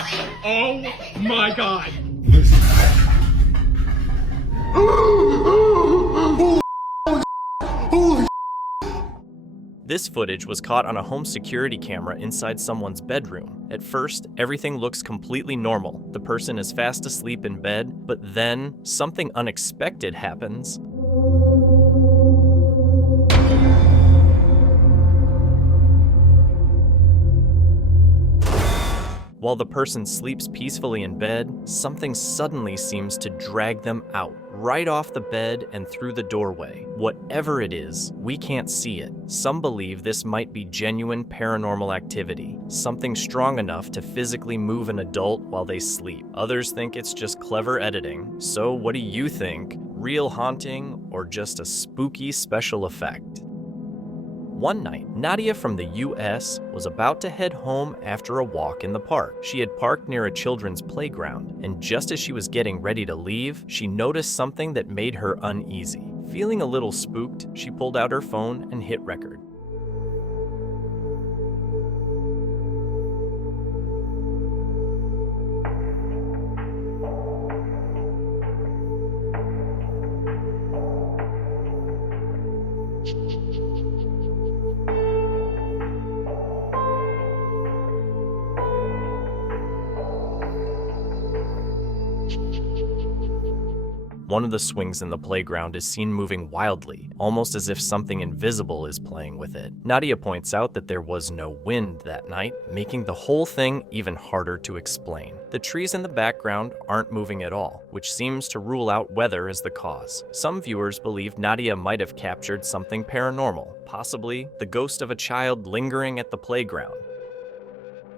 god! Oh my god! This footage was caught on a home security camera inside someone's bedroom. At first, everything looks completely normal. The person is fast asleep in bed, but then something unexpected happens. While the person sleeps peacefully in bed, something suddenly seems to drag them out, right off the bed and through the doorway. Whatever it is, we can't see it. Some believe this might be genuine paranormal activity, something strong enough to physically move an adult while they sleep. Others think it's just clever editing. So what do you think? Real haunting or just a spooky special effect? One night, Nadia from the US was about to head home after a walk in the park. She had parked near a children's playground, and just as she was getting ready to leave, she noticed something that made her uneasy. Feeling a little spooked, she pulled out her phone and hit record. One of the swings in the playground is seen moving wildly, almost as if something invisible is playing with it. Nadia points out that there was no wind that night, making the whole thing even harder to explain. The trees in the background aren't moving at all, which seems to rule out weather as the cause. Some viewers believe Nadia might have captured something paranormal, possibly the ghost of a child lingering at the playground.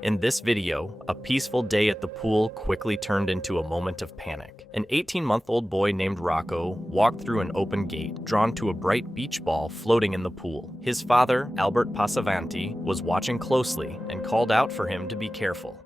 In this video, a peaceful day at the pool quickly turned into a moment of panic. An 18-month-old boy named Rocco walked through an open gate, drawn to a bright beach ball floating in the pool. His father, Albert Passavanti, was watching closely and called out for him to be careful.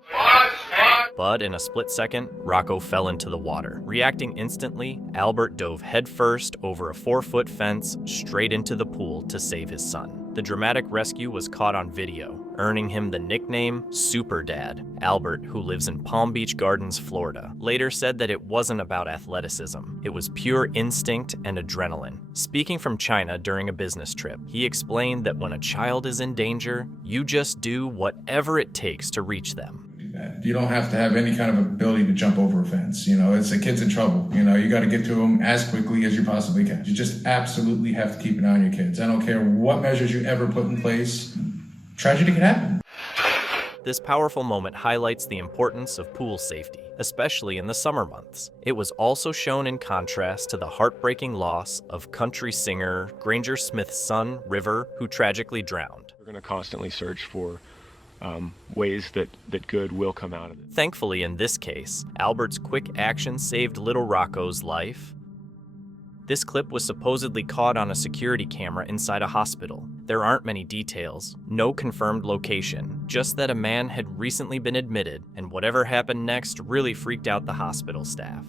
But in a split second, Rocco fell into the water. Reacting instantly, Albert dove headfirst over a 4-foot fence straight into the pool to save his son. The dramatic rescue was caught on video, earning him the nickname Super Dad. Albert, who lives in Palm Beach Gardens, Florida, later said that it wasn't about athleticism. It was pure instinct and adrenaline. Speaking from China during a business trip, he explained that when a child is in danger, you just do whatever it takes to reach them. You don't have to have any kind of ability to jump over a fence. It's a kid's in trouble. You got to get to them as quickly as you possibly can. You just absolutely have to keep an eye on your kids. I don't care what measures you ever put in place. Tragedy can happen. This powerful moment highlights the importance of pool safety, especially in the summer months. It was also shown in contrast to the heartbreaking loss of country singer Granger Smith's son, River, who tragically drowned. We're going to constantly search for ways that good will come out of it. Thankfully, in this case, Albert's quick action saved little Rocco's life. This clip was supposedly caught on a security camera inside a hospital. There aren't many details, no confirmed location, just that a man had recently been admitted, and whatever happened next really freaked out the hospital staff.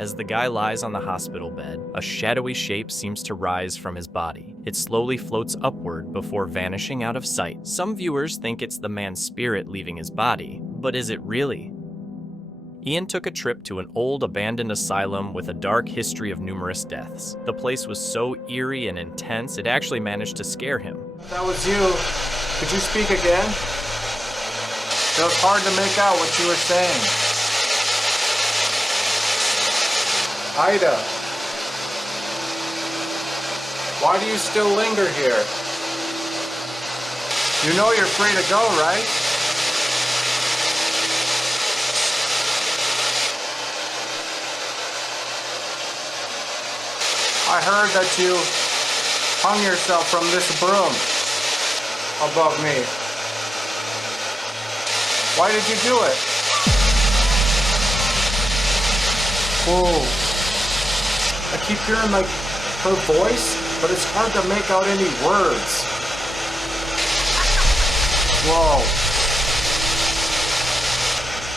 As the guy lies on the hospital bed, a shadowy shape seems to rise from his body. It slowly floats upward before vanishing out of sight. Some viewers think it's the man's spirit leaving his body, but is it really? Ian took a trip to an old abandoned asylum with a dark history of numerous deaths. The place was so eerie and intense, it actually managed to scare him. That was you. Could you speak again? It was hard to make out what you were saying. Ida, why do you still linger here? You know you're free to go, right? I heard that you hung yourself from this broom above me. Why did you do it? Whoa. I keep hearing like her voice, but it's hard to make out any words. Whoa.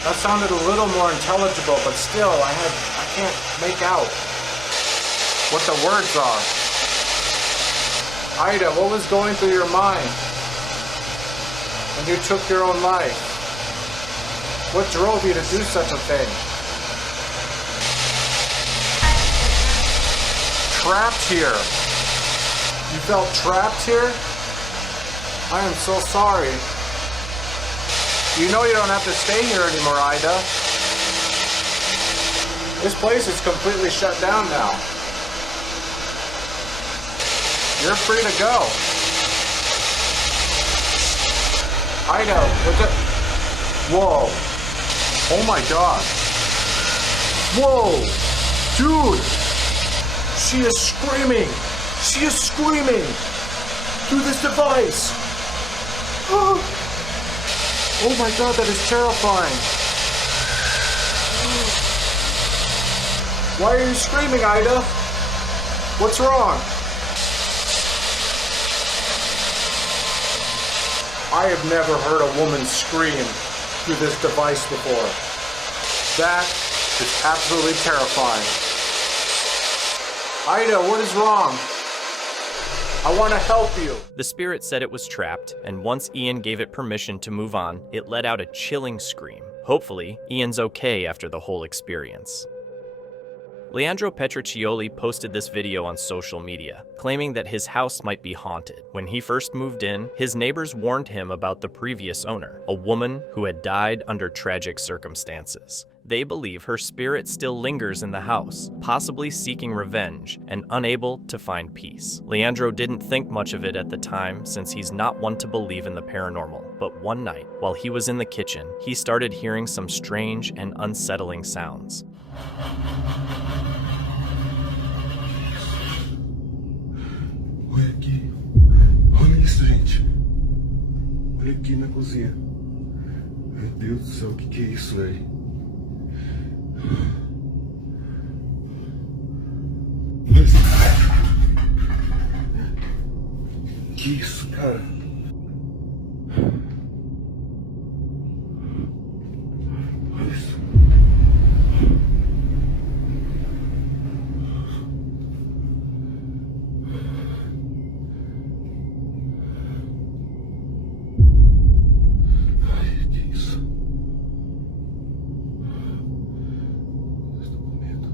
That sounded a little more intelligible, but still, I can't make out what the words are. Ida, what was going through your mind when you took your own life? What drove you to do such a thing? Trapped here. You felt trapped here? I am so sorry. You know you don't have to stay here anymore, Ida. This place is completely shut down now. You're free to go. Ida, what's it? Whoa. Oh my god. Whoa. Dude. She is screaming. She is screaming through this device. Oh my god, that is terrifying. Why are you screaming, Ida? What's wrong? I have never heard a woman scream through this device before. That is absolutely terrifying. Ida, what is wrong? I want to help you. The spirit said it was trapped, and once Ian gave it permission to move on, it let out a chilling scream. Hopefully, Ian's okay after the whole experience. Leandro Petriccioli posted this video on social media, claiming that his house might be haunted. When he first moved in, his neighbors warned him about the previous owner, a woman who had died under tragic circumstances. They believe her spirit still lingers in the house, possibly seeking revenge and unable to find peace. Leandro didn't think much of it at the time since he's not one to believe in the paranormal, but one night, while he was in the kitchen, he started hearing some strange and unsettling sounds. Olha aqui. Olha isso, gente. Olha aqui na cozinha. Meu Deus do céu, o que é isso, velho? Que isso, cara? Olha isso. Ai, que isso? Estou com medo.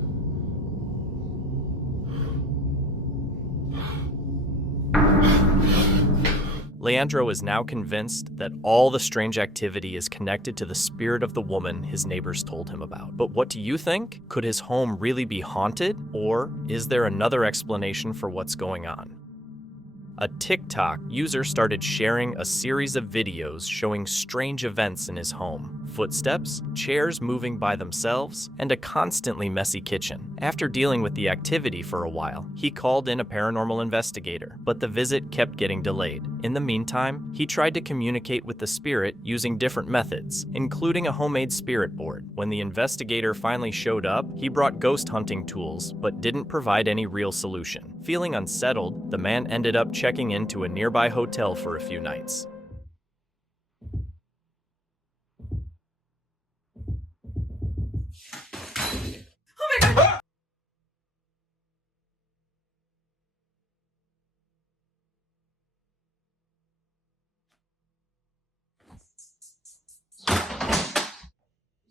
Leandro is now convinced that all the strange activity is connected to the spirit of the woman his neighbors told him about. But what do you think? Could his home really be haunted? Or is there another explanation for what's going on? A TikTok user started sharing a series of videos showing strange events in his home. Footsteps, chairs moving by themselves, and a constantly messy kitchen. After dealing with the activity for a while, he called in a paranormal investigator, but the visit kept getting delayed. In the meantime, he tried to communicate with the spirit using different methods, including a homemade spirit board. When the investigator finally showed up, he brought ghost hunting tools, but didn't provide any real solution. Feeling unsettled, the man ended up checking into a nearby hotel for a few nights.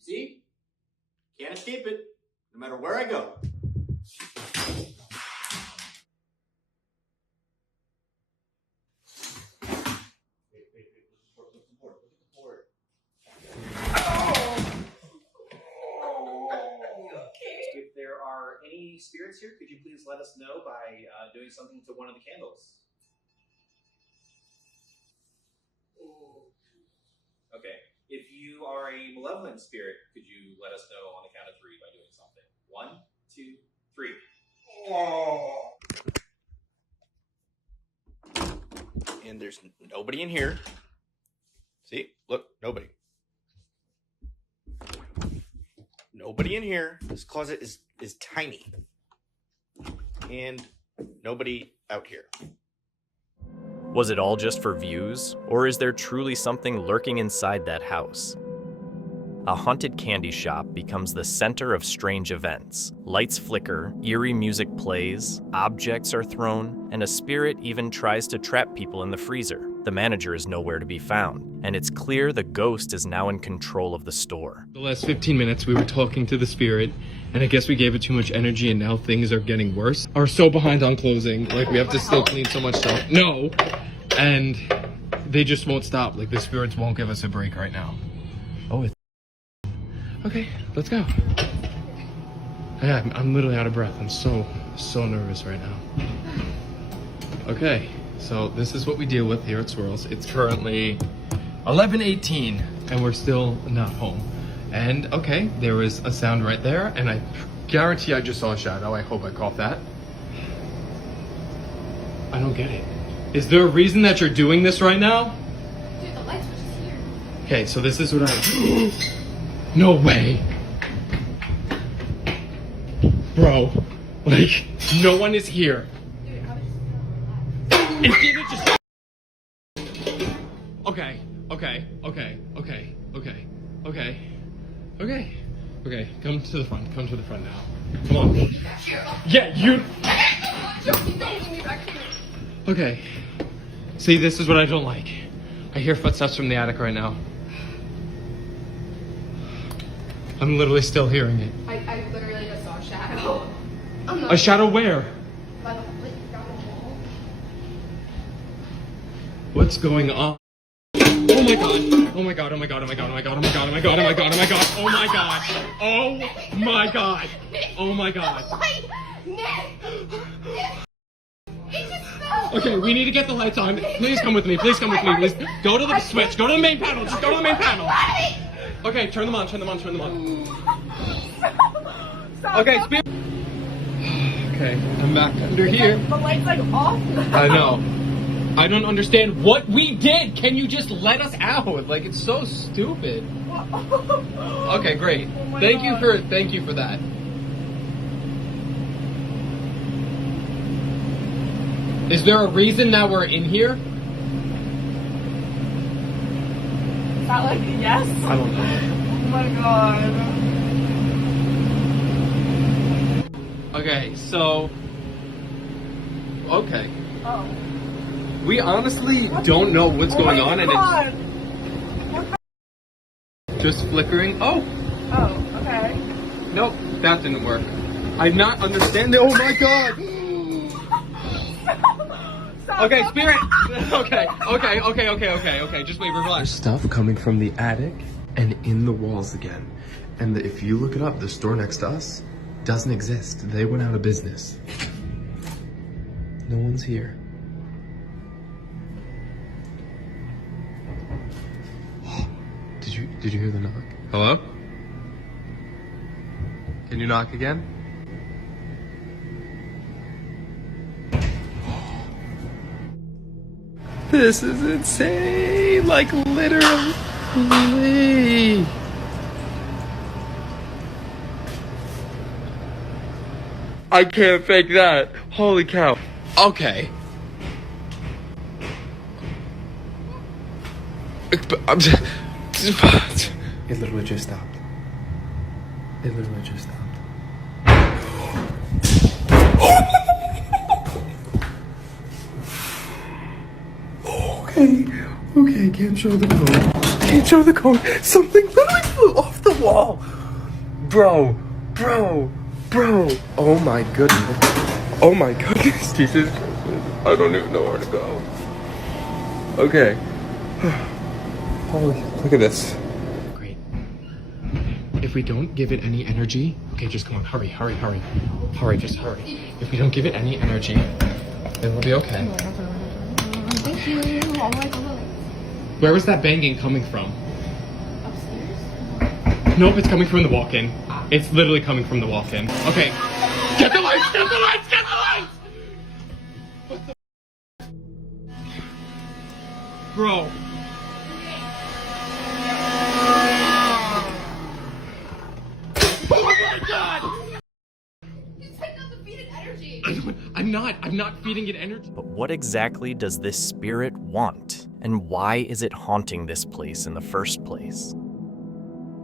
See? Can't escape it, no matter where I go. If there are any spirits here, could you please let us know by doing something to one of the candles? Okay. If you are a malevolent spirit, could you let us know on the count of 3 by doing something? 1, 2, 3. And there's nobody in here. See? Look, nobody. Nobody in here. This closet is tiny. and nobody out here. Was it all just for views, or is there truly something lurking inside that house? A haunted candy shop becomes the center of strange events. Lights flicker, eerie music plays, objects are thrown, and a spirit even tries to trap people in the freezer. The manager is nowhere to be found, and it's clear the ghost is now in control of the store. The last 15 minutes we were talking to the spirit, and I guess we gave it too much energy and now things are getting worse. Are so behind on closing, like we have to still clean so much stuff. No! And they just won't stop, like the spirits won't give us a break right now. Oh, it's... Okay, let's go. Yeah, I'm literally out of breath. I'm so nervous right now. Okay, so this is what we deal with here at Swirls. It's currently 11:18 and we're still not home. And okay, there was a sound right there and I guarantee I just saw a shadow. I hope I caught that. I don't get it. Is there a reason that you're doing this right now? Dude, the light switch is here. Okay, so this is what I... No way. Bro, like, no one is here. Dude, how is It didn't just... Okay. Come to the front now. Come on. Yeah, you... Okay. See, this is what I don't like. I hear footsteps from the attic right now. I'm literally still hearing it. I literally just saw a shadow. A shadow where? By the wall. What's going on? Oh my god. Oh my god. Oh my god. Oh my god. Oh my god. Oh my god. Oh my god. Oh my god. Oh my god. Oh my god. Oh my god. Oh my god. It just fell. Okay, we need to get the lights on. Please come with me. Please come with me. Please go to the switch. Go to the main panel. Just go to the main panel. Okay, turn them on. Okay, okay, I'm back under here. The light's like off. I know. I don't understand what we did. Can you just let us out? Like, it's so stupid. Okay, great. Thank you for that. Is there a reason that we're in here? Is that like a yes? I don't know. Oh my god. Okay, so... Okay. Oh. We honestly don't know what's going on, and it's just flickering. Oh! Oh, okay. Nope, that didn't work. I'm not understanding. Oh my god! Okay, spirit! Okay. Just wait, relax. There's stuff coming from the attic and in the walls again. And if you look it up, the store next to us doesn't exist. They went out of business. No one's here. Did you hear the knock? Hello? Can you knock again? This is insane! Like, literally! I can't fake that! Holy cow. Okay. It literally just stopped. Okay, can't show the code. Something literally flew off the wall. Bro. Oh my goodness, Jesus. I don't even know where to go. Okay. Holy, look at this. Great. If we don't give it any energy... Okay, just come on, hurry. Just hurry. If we don't give it any energy, then we'll be okay. Thank you. Oh my god. Where was that banging coming from? Upstairs? Nope, it's coming from the walk-in. It's literally coming from the walk-in. Okay. Get the lights! What the... Bro. Oh my god! It's like undefeated energy. I'm not feeding it energy. But what exactly does this spirit want? And why is it haunting this place in the first place?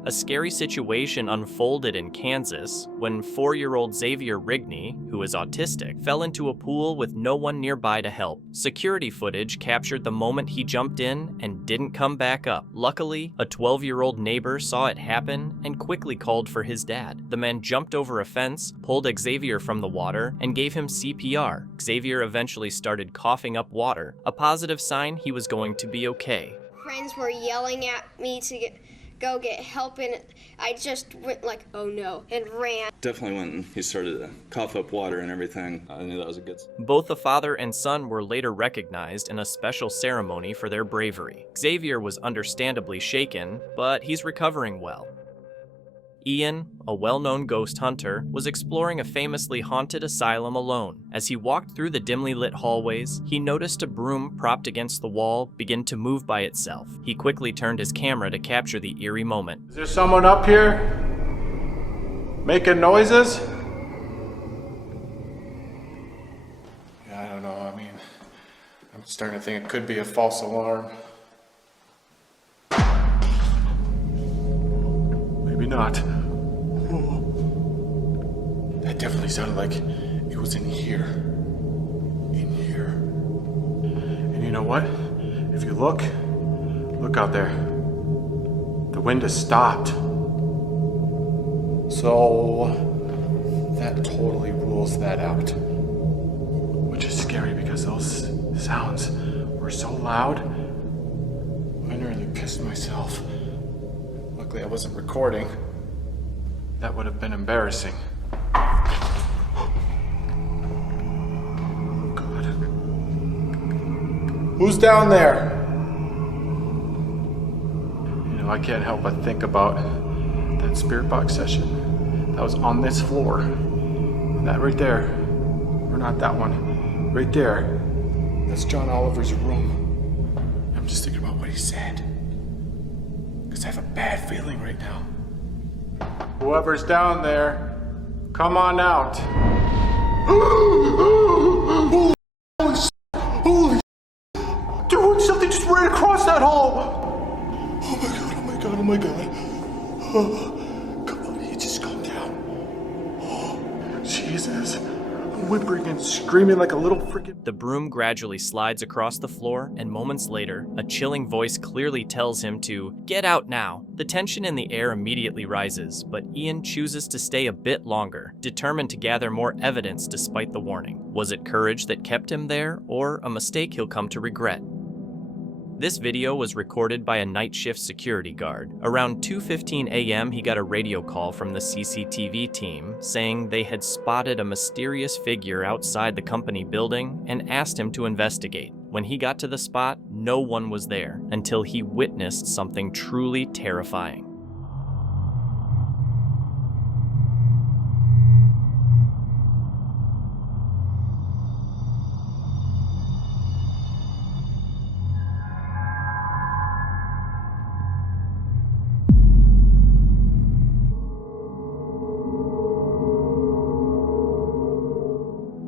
A scary situation unfolded in Kansas when 4-year-old Xavier Rigney, who is autistic, fell into a pool with no one nearby to help. Security footage captured the moment he jumped in and didn't come back up. Luckily, a 12-year-old neighbor saw it happen and quickly called for his dad. The man jumped over a fence, pulled Xavier from the water, and gave him CPR. Xavier eventually started coughing up water, a positive sign he was going to be okay. Friends were yelling at me to go get help, and I just went like, oh no, and ran. Definitely when he started to cough up water and everything, I knew that was a good sign. Both the father and son were later recognized in a special ceremony for their bravery. Xavier was understandably shaken, but he's recovering well. Ian, a well-known ghost hunter, was exploring a famously haunted asylum alone. As he walked through the dimly lit hallways, he noticed a broom propped against the wall begin to move by itself. He quickly turned his camera to capture the eerie moment. Is there someone up here making noises? Yeah, I don't know. I mean, I'm starting to think it could be a false alarm. Maybe not. That definitely sounded like it was in here. In here. And you know what? If you look out there. The wind has stopped. So that totally rules that out. Which is scary because those sounds were so loud. I nearly pissed myself. Luckily I wasn't recording. That would have been embarrassing. Oh God. Who's down there? You know, I can't help but think about that spirit box session that was on this floor. That right there. Or not that one. Right there. That's John Oliver's room. I'm just thinking about what he said. Because I have a bad feeling right now. Whoever's down there, come on out. Holy dude, something just ran across that hall. Oh my God, oh my God, oh my God. Oh, come on, you just calm down. Oh, Jesus. Whimpering and screaming like a little freaking... The broom gradually slides across the floor, and moments later, a chilling voice clearly tells him to get out now. The tension in the air immediately rises, but Ian chooses to stay a bit longer, determined to gather more evidence despite the warning. Was it courage that kept him there, or a mistake he'll come to regret? This video was recorded by a night shift security guard. Around 2:15 a.m., he got a radio call from the CCTV team saying they had spotted a mysterious figure outside the company building and asked him to investigate. When he got to the spot, no one was there until he witnessed something truly terrifying.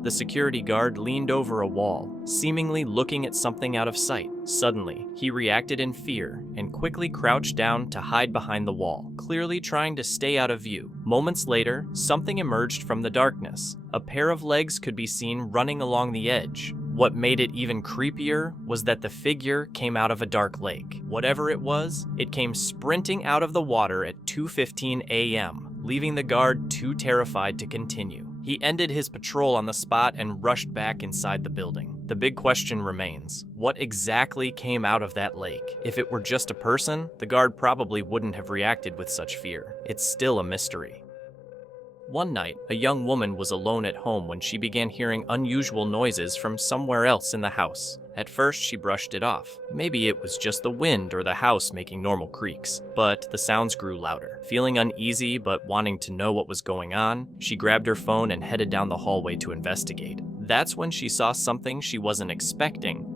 The security guard leaned over a wall, seemingly looking at something out of sight. Suddenly, he reacted in fear and quickly crouched down to hide behind the wall, clearly trying to stay out of view. Moments later, something emerged from the darkness. A pair of legs could be seen running along the edge. What made it even creepier was that the figure came out of a dark lake. Whatever it was, it came sprinting out of the water at 2:15 a.m., leaving the guard too terrified to continue. He ended his patrol on the spot and rushed back inside the building. The big question remains, what exactly came out of that lake? If it were just a person, the guard probably wouldn't have reacted with such fear. It's still a mystery. One night, a young woman was alone at home when she began hearing unusual noises from somewhere else in the house. At first, she brushed it off. Maybe it was just the wind or the house making normal creaks. But the sounds grew louder. Feeling uneasy but wanting to know what was going on, she grabbed her phone and headed down the hallway to investigate. That's when she saw something she wasn't expecting.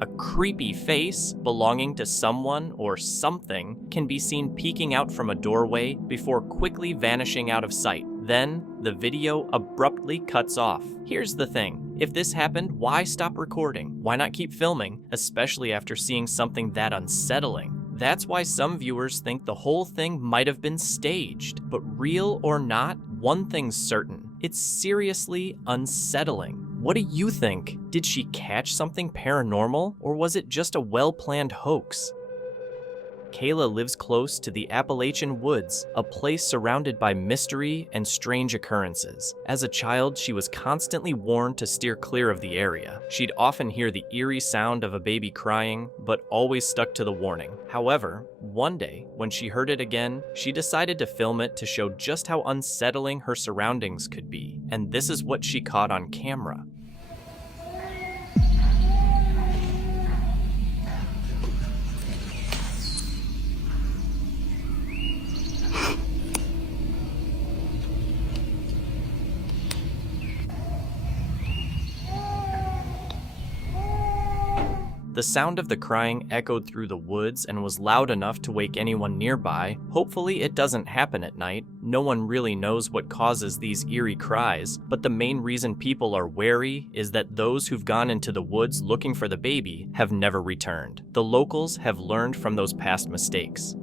A creepy face belonging to someone or something can be seen peeking out from a doorway before quickly vanishing out of sight. Then, the video abruptly cuts off. Here's the thing. If this happened, why stop recording? Why not keep filming, especially after seeing something that unsettling? That's why some viewers think the whole thing might have been staged. But real or not, one thing's certain. It's seriously unsettling. What do you think? Did she catch something paranormal, or was it just a well-planned hoax? Kayla lives close to the Appalachian woods, a place surrounded by mystery and strange occurrences. As a child, she was constantly warned to steer clear of the area. She'd often hear the eerie sound of a baby crying, but always stuck to the warning. However, one day, when she heard it again, she decided to film it to show just how unsettling her surroundings could be. And this is what she caught on camera. The sound of the crying echoed through the woods and was loud enough to wake anyone nearby. Hopefully it doesn't happen at night. No one really knows what causes these eerie cries, but the main reason people are wary is that those who've gone into the woods looking for the baby have never returned. The locals have learned from those past mistakes.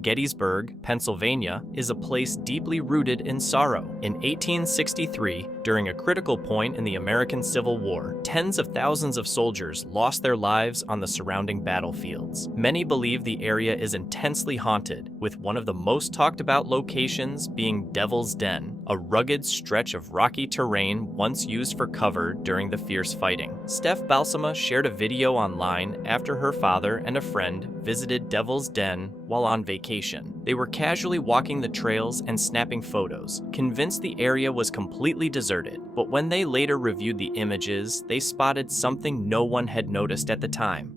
Gettysburg, Pennsylvania, is a place deeply rooted in sorrow. In 1863, during a critical point in the American Civil War, tens of thousands of soldiers lost their lives on the surrounding battlefields. Many believe the area is intensely haunted, with one of the most talked about locations being Devil's Den, a rugged stretch of rocky terrain once used for cover during the fierce fighting. Steph Balsama shared a video online after her father and a friend visited Devil's Den while on vacation. They were casually walking the trails and snapping photos, convinced the area was completely deserted. But when they later reviewed the images, they spotted something no one had noticed at the time.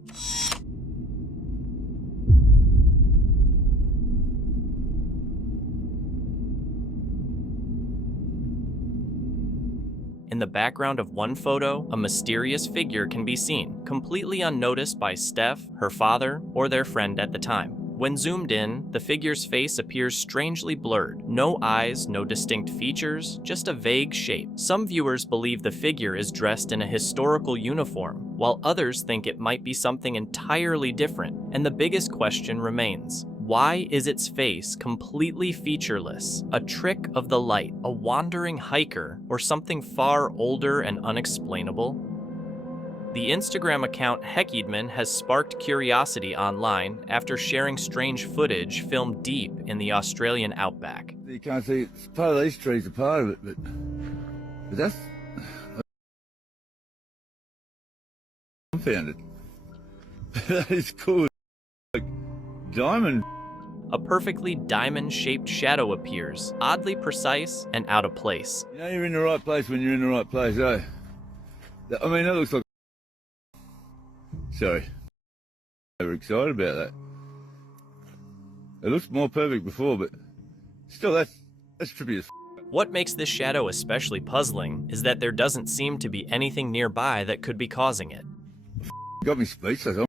In the background of one photo, a mysterious figure can be seen, completely unnoticed by Steph, her father, or their friend at the time. When zoomed in, the figure's face appears strangely blurred. No eyes, no distinct features, just a vague shape. Some viewers believe the figure is dressed in a historical uniform, while others think it might be something entirely different. And the biggest question remains: why is its face completely featureless? A trick of the light, a wandering hiker, or something far older and unexplainable? The Instagram account Heckidman has sparked curiosity online after sharing strange footage filmed deep in the Australian outback. You can't see, it's part of these trees are part of it, but that's... I found it. That is cool. Like diamond. A perfectly diamond-shaped shadow appears, oddly precise and out of place. You know you're in the right place when you're in the right place, eh? I mean, that looks like... Sorry. I'm excited about that. It looks more perfect before, but still, that's trippy as f***. What makes this shadow especially puzzling is that there doesn't seem to be anything nearby that could be causing it. Got me speechless. I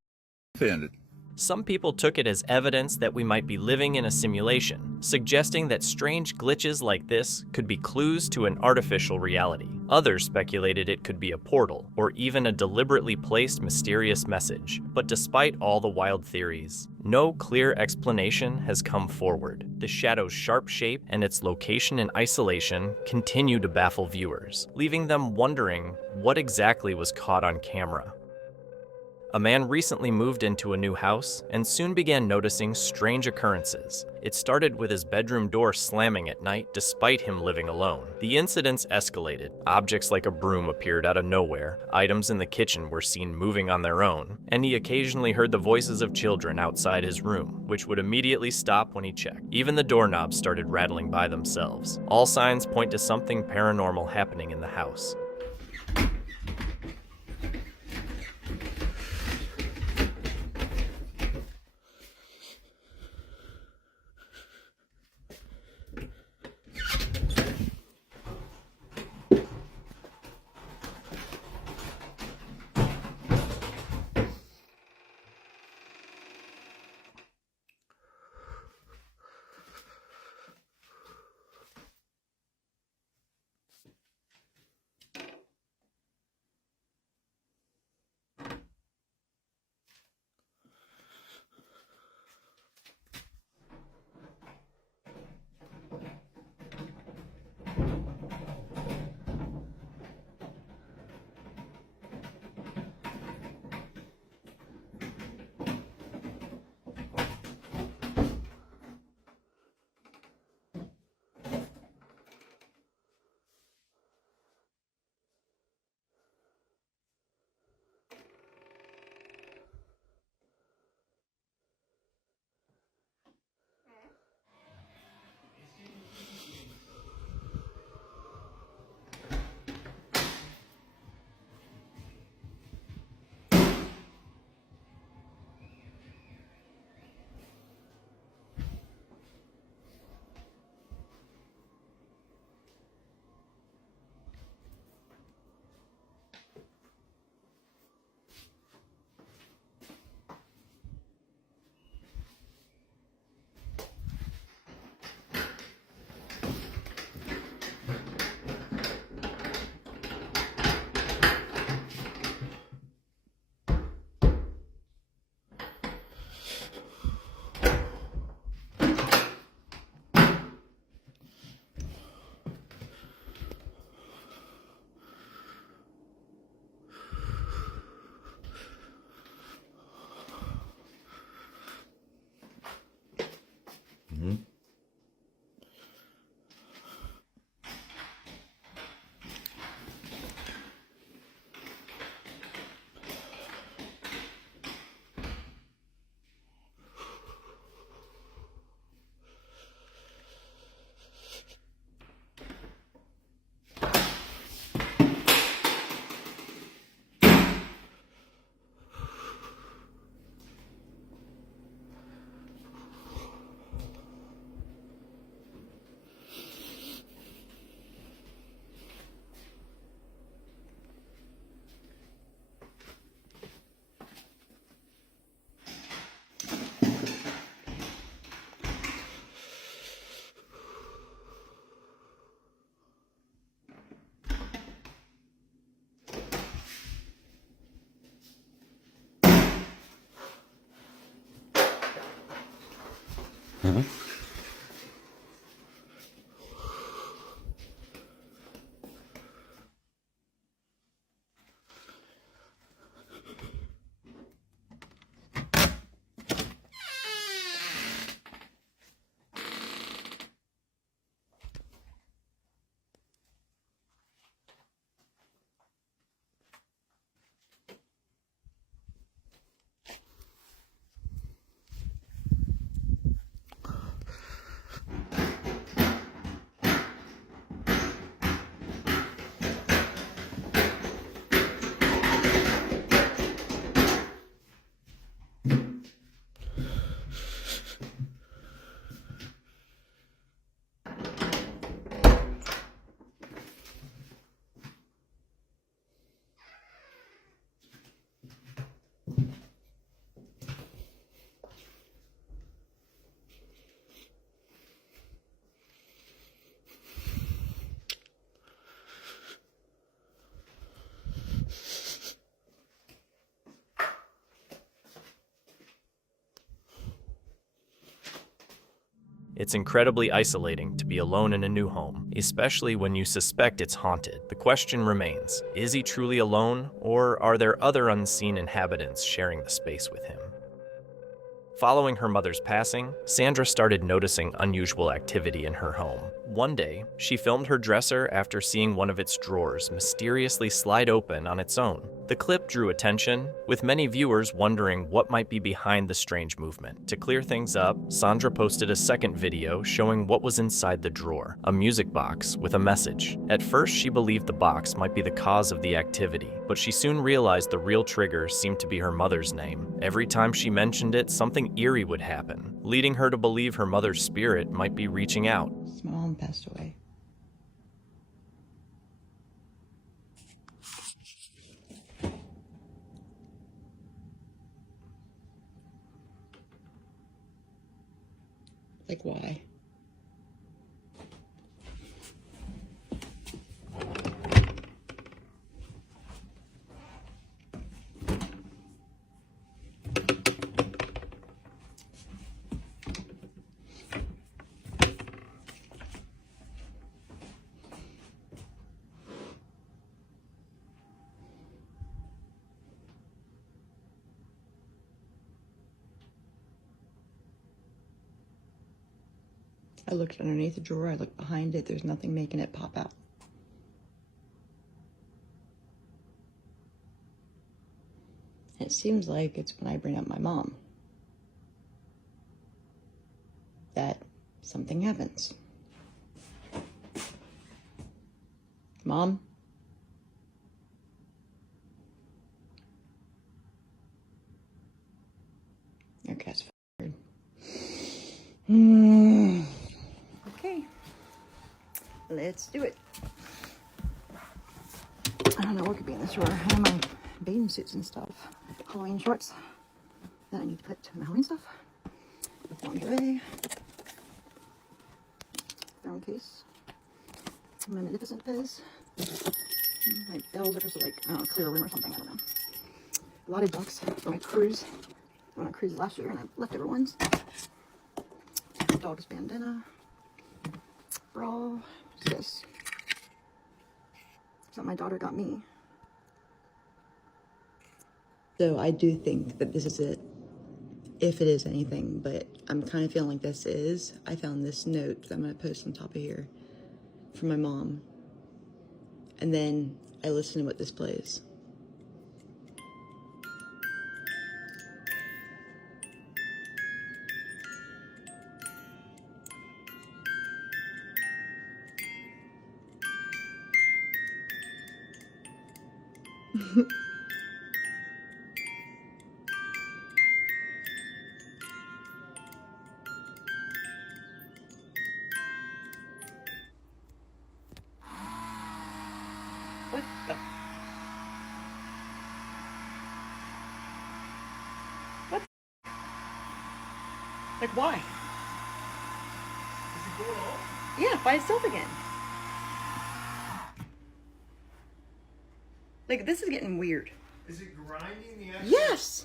found it. Some people took it as evidence that we might be living in a simulation, suggesting that strange glitches like this could be clues to an artificial reality. Others speculated it could be a portal, or even a deliberately placed mysterious message. But despite all the wild theories, no clear explanation has come forward. The shadow's sharp shape and its location in isolation continue to baffle viewers, leaving them wondering what exactly was caught on camera. A man recently moved into a new house and soon began noticing strange occurrences. It started with his bedroom door slamming at night despite him living alone. The incidents escalated. Objects like a broom appeared out of nowhere, items in the kitchen were seen moving on their own, and he occasionally heard the voices of children outside his room, which would immediately stop when he checked. Even the doorknobs started rattling by themselves. All signs point to something paranormal happening in the house. Huh? It's incredibly isolating to be alone in a new home, especially when you suspect it's haunted. The question remains, is he truly alone, or are there other unseen inhabitants sharing the space with him? Following her mother's passing, Sandra started noticing unusual activity in her home. One day, she filmed her dresser after seeing one of its drawers mysteriously slide open on its own. The clip drew attention, with many viewers wondering what might be behind the strange movement. To clear things up, Sandra posted a second video showing what was inside the drawer, a music box with a message. At first, she believed the box might be the cause of the activity, but she soon realized the real trigger seemed to be her mother's name. Every time she mentioned it, something eerie would happen, leading her to believe her mother's spirit might be reaching out. My mom passed away. Like, why? I looked underneath the drawer, I looked behind it, there's nothing making it pop out. It seems like it's when I bring up my mom that something happens. Mom? Your cat's fired. Okay, let's do it. I don't know what could be in this drawer. I have my bathing suits and stuff. Halloween shorts that I need to put to my Halloween stuff. Lingerie. Phone case. My Magnificent Fizz. My bells are just like, I don't know, clear room or something, I don't know. A lot of ducks for my cruise. I went on a cruise last year and I left over ones. Dog's bandana. Bra. What's this? Something my daughter got me. So I do think that this is it, if it is anything, but I'm kind of feeling like this is. I found this note that I'm going to post on top of here from my mom. And then I listen to what this plays. What the? What? Like, why? Is it going off? Yeah, by itself again. Like, this is getting weird. Is it grinding the axle? Yes!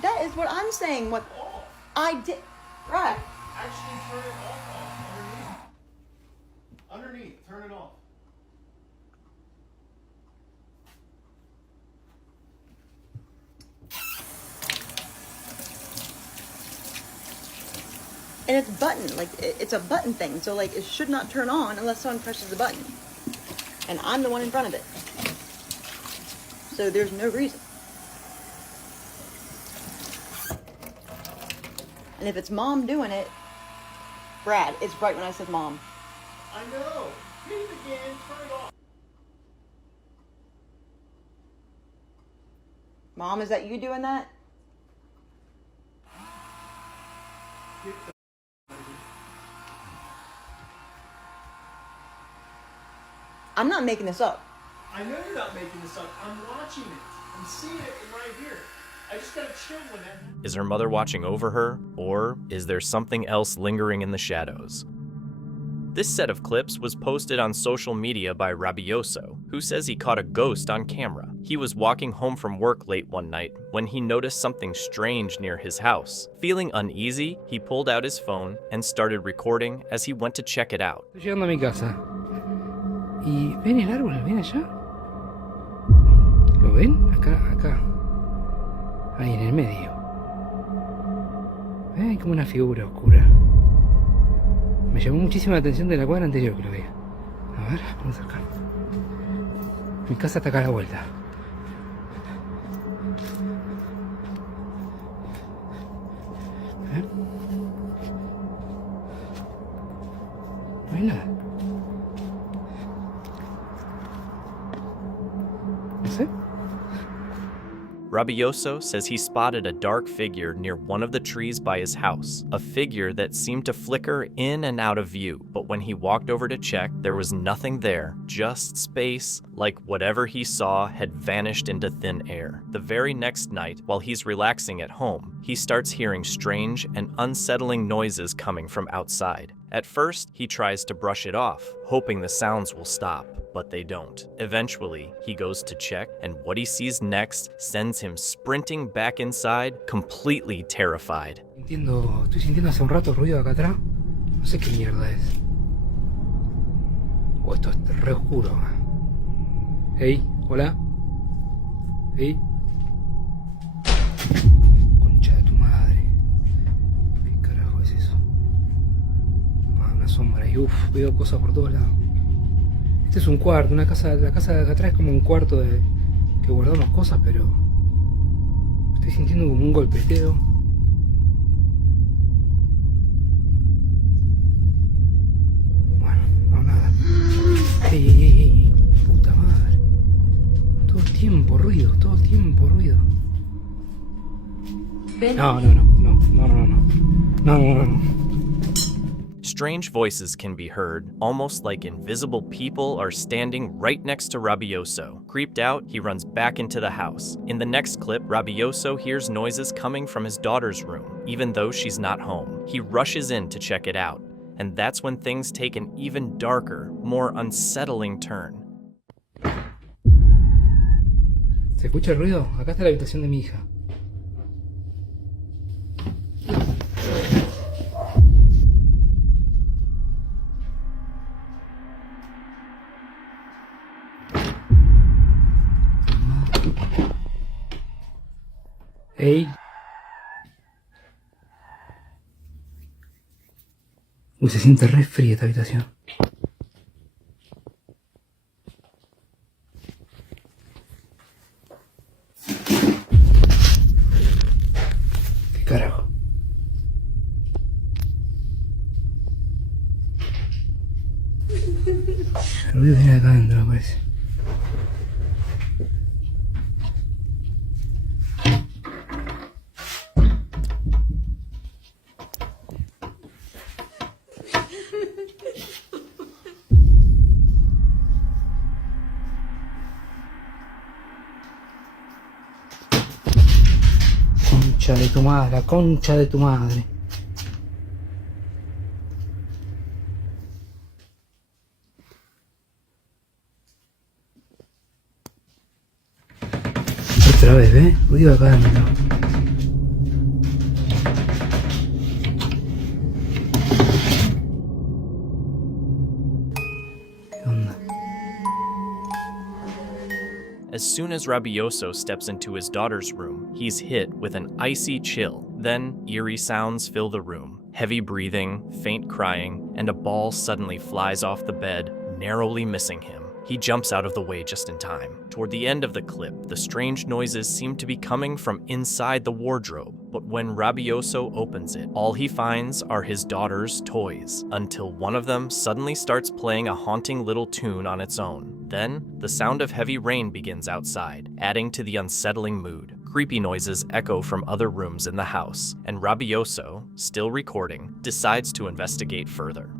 That is what I'm saying. What I did. Right. Actually, turn it off underneath. Underneath, turn it off. And it's button, like it's a button thing. So like it should not turn on unless someone presses the button. And I'm the one in front of it. So there's no reason. And if it's mom doing it, Brad, it's right when I said mom. I know. Hit it again. Turn it off. Mom, is that you doing that? I'm not making this up. I know you're not making this up. I'm watching it. I'm seeing it right here. I just gotta chill when that happens. Is her mother watching over her, or is there something else lingering in the shadows? This set of clips was posted on social media by Rabioso, who says he caught a ghost on camera. He was walking home from work late one night when he noticed something strange near his house. Feeling uneasy, he pulled out his phone and started recording as he went to check it out. Estoy llegando a mi casa. Y ven el árbol, ven allá. ¿Lo ven? Acá. Ahí en el medio. Hay como una figura oscura. Me llamó muchísimo la atención de la cuadra anterior que lo veía. A ver, vamos acá. Mi casa está acá a la vuelta. A ver. No hay nada. No sé. Rabioso says he spotted a dark figure near one of the trees by his house, a figure that seemed to flicker in and out of view, but when he walked over to check, there was nothing there, just space, like whatever he saw had vanished into thin air. The very next night, while he's relaxing at home, he starts hearing strange and unsettling noises coming from outside. At first, he tries to brush it off, hoping the sounds will stop, but they don't. Eventually, he goes to check, and what he sees next sends him sprinting back inside, completely terrified. Estoy sintiendo hace un rato ruido acá atrás. No sé qué mierda es. Oh, esto es re oscuro. Hey, hola. Hey. Concha de tu madre. ¿Qué carajo es eso? Ah, una sombra y veo cosas por todos lados. Este es un cuarto, la casa de acá atrás es como un cuarto que guardamos cosas, pero estoy sintiendo como un golpeteo. Bueno, no nada. ¡Ey! ¡Puta madre! Todo el tiempo ruido, todo el tiempo ruido. No. Strange voices can be heard, almost like invisible people are standing right next to Rabioso. Creeped out, he runs back into the house. In the next clip, Rabioso hears noises coming from his daughter's room, even though she's not home. He rushes in to check it out, and that's when things take an even darker, more unsettling turn. ¿Se escucha el ruido? Acá está la habitación de mi hija. Ey. Uy, se siente re fría esta habitación. ¿Qué carajo? El ruido viene de acá adentro, me parece. De tu madre, la concha de tu madre. Otra vez, ¿ves? Ruido acá adentro. As soon as Rabioso steps into his daughter's room, he's hit with an icy chill. Then, eerie sounds fill the room. Heavy breathing, faint crying, and a ball suddenly flies off the bed, narrowly missing him. He jumps out of the way just in time. Toward the end of the clip, the strange noises seem to be coming from inside the wardrobe, but when Rabioso opens it, all he finds are his daughter's toys, until one of them suddenly starts playing a haunting little tune on its own. Then, the sound of heavy rain begins outside, adding to the unsettling mood. Creepy noises echo from other rooms in the house, and Rabioso, still recording, decides to investigate further.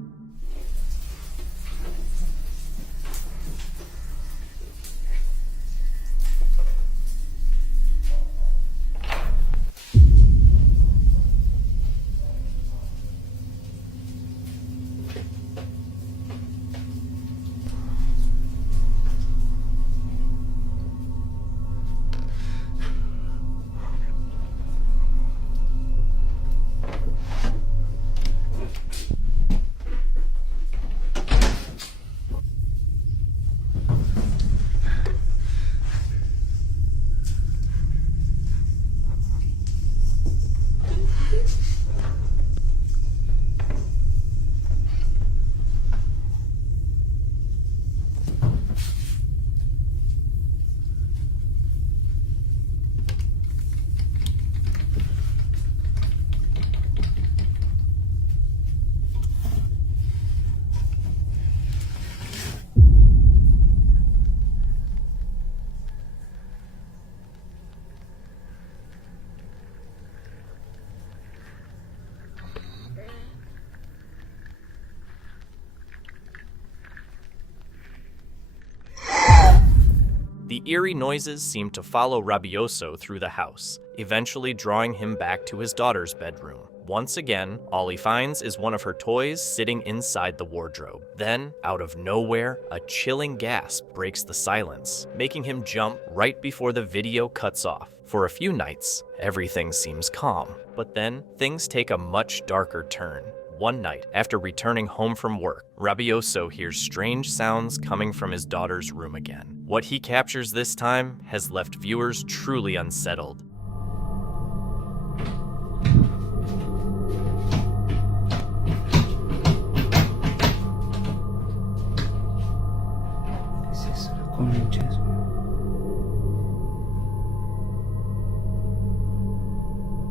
The eerie noises seem to follow Rabioso through the house, eventually drawing him back to his daughter's bedroom. Once again, all he finds is one of her toys sitting inside the wardrobe. Then, out of nowhere, a chilling gasp breaks the silence, making him jump right before the video cuts off. For a few nights, everything seems calm, but then things take a much darker turn. One night, after returning home from work, Rabioso hears strange sounds coming from his daughter's room again. What he captures this time has left viewers truly unsettled.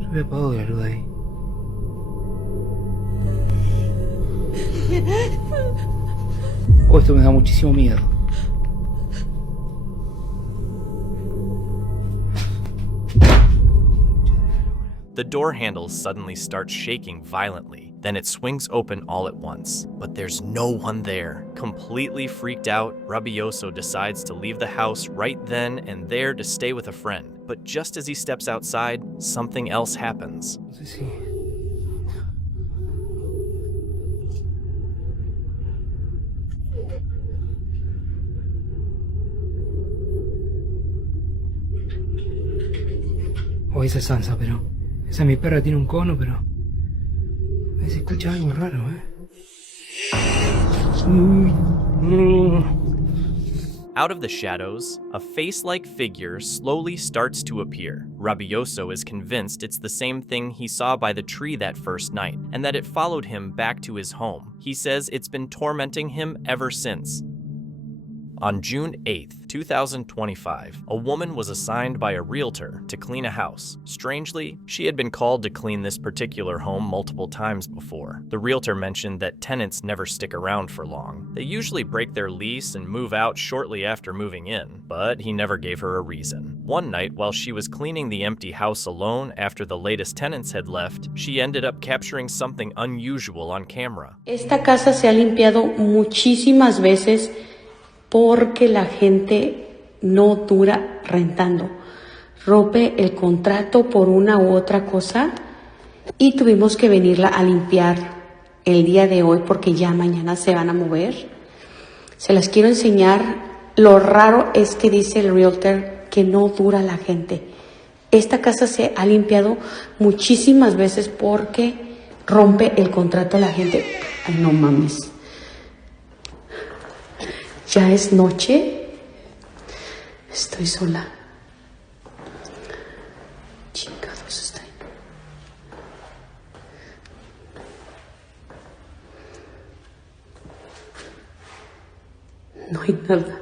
Yo había apagado la luz ahí. Oh, esto me da muchísimo miedo. The door handle suddenly starts shaking violently. Then it swings open all at once. But there's no one there. Completely freaked out, Rabioso decides to leave the house right then and there to stay with a friend. But just as he steps outside, something else happens. No sé si... Oh, esa es Sansa, pero... Esa mi perra tiene un cono, pero... A ver si escucha algo raro, Out of the shadows, a face-like figure slowly starts to appear. Rabioso is convinced it's the same thing he saw by the tree that first night, and that it followed him back to his home. He says it's been tormenting him ever since. On June 8th, 2025, a woman was assigned by a realtor to clean a house. Strangely, she had been called to clean this particular home multiple times before. The realtor mentioned that tenants never stick around for long. They usually break their lease and move out shortly after moving in, but he never gave her a reason. One night, while she was cleaning the empty house alone after the latest tenants had left, she ended up capturing something unusual on camera. Esta casa se ha limpiado muchísimas veces porque la gente no dura rentando. Rompe el contrato por una u otra cosa y tuvimos que venirla a limpiar el día de hoy porque ya mañana se van a mover. Se las quiero enseñar. Lo raro es que dice el realtor que no dura la gente. Esta casa se ha limpiado muchísimas veces porque rompe el contrato a la gente. Ay, no mames. Ya es noche. Estoy sola. Chingados, está ahí. No hay nada.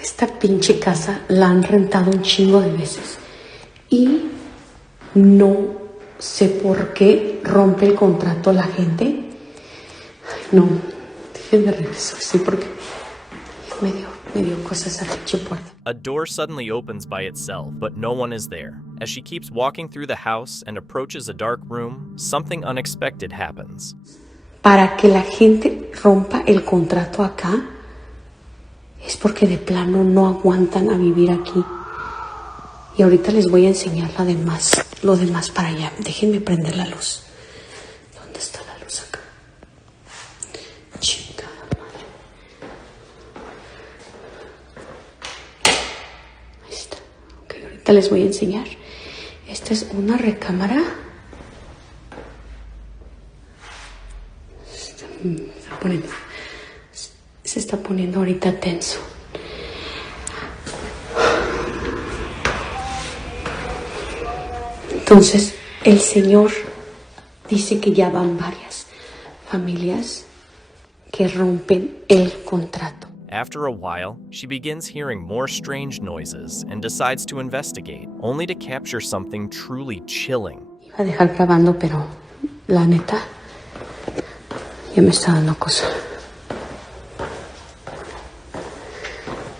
Esta pinche casa la han rentado un chingo de veces. Y no sé por qué rompe el contrato la gente. Ay, no, déjenme regresar, sí, porque me dio cosas esa pinche puerta. A door suddenly opens by itself, but no one is there. As she keeps walking through the house and approaches a dark room, something unexpected happens. Para que la gente rompa el contrato acá, es porque de plano no aguantan a vivir aquí. Y ahorita les voy a enseñar lo demás para allá. Déjenme prender la luz. ¿Dónde está la luz acá? Chingada madre. Ahí está. Ok, ahorita les voy a enseñar. Esta es una recámara. Se está poniendo ahorita tenso. Entonces, el señor dice que ya van varias familias que rompen el contrato. After a while, she begins hearing more strange noises and decides to investigate, only to capture something truly chilling. Iba a dejar grabando, pero la neta ya me está dando cosa.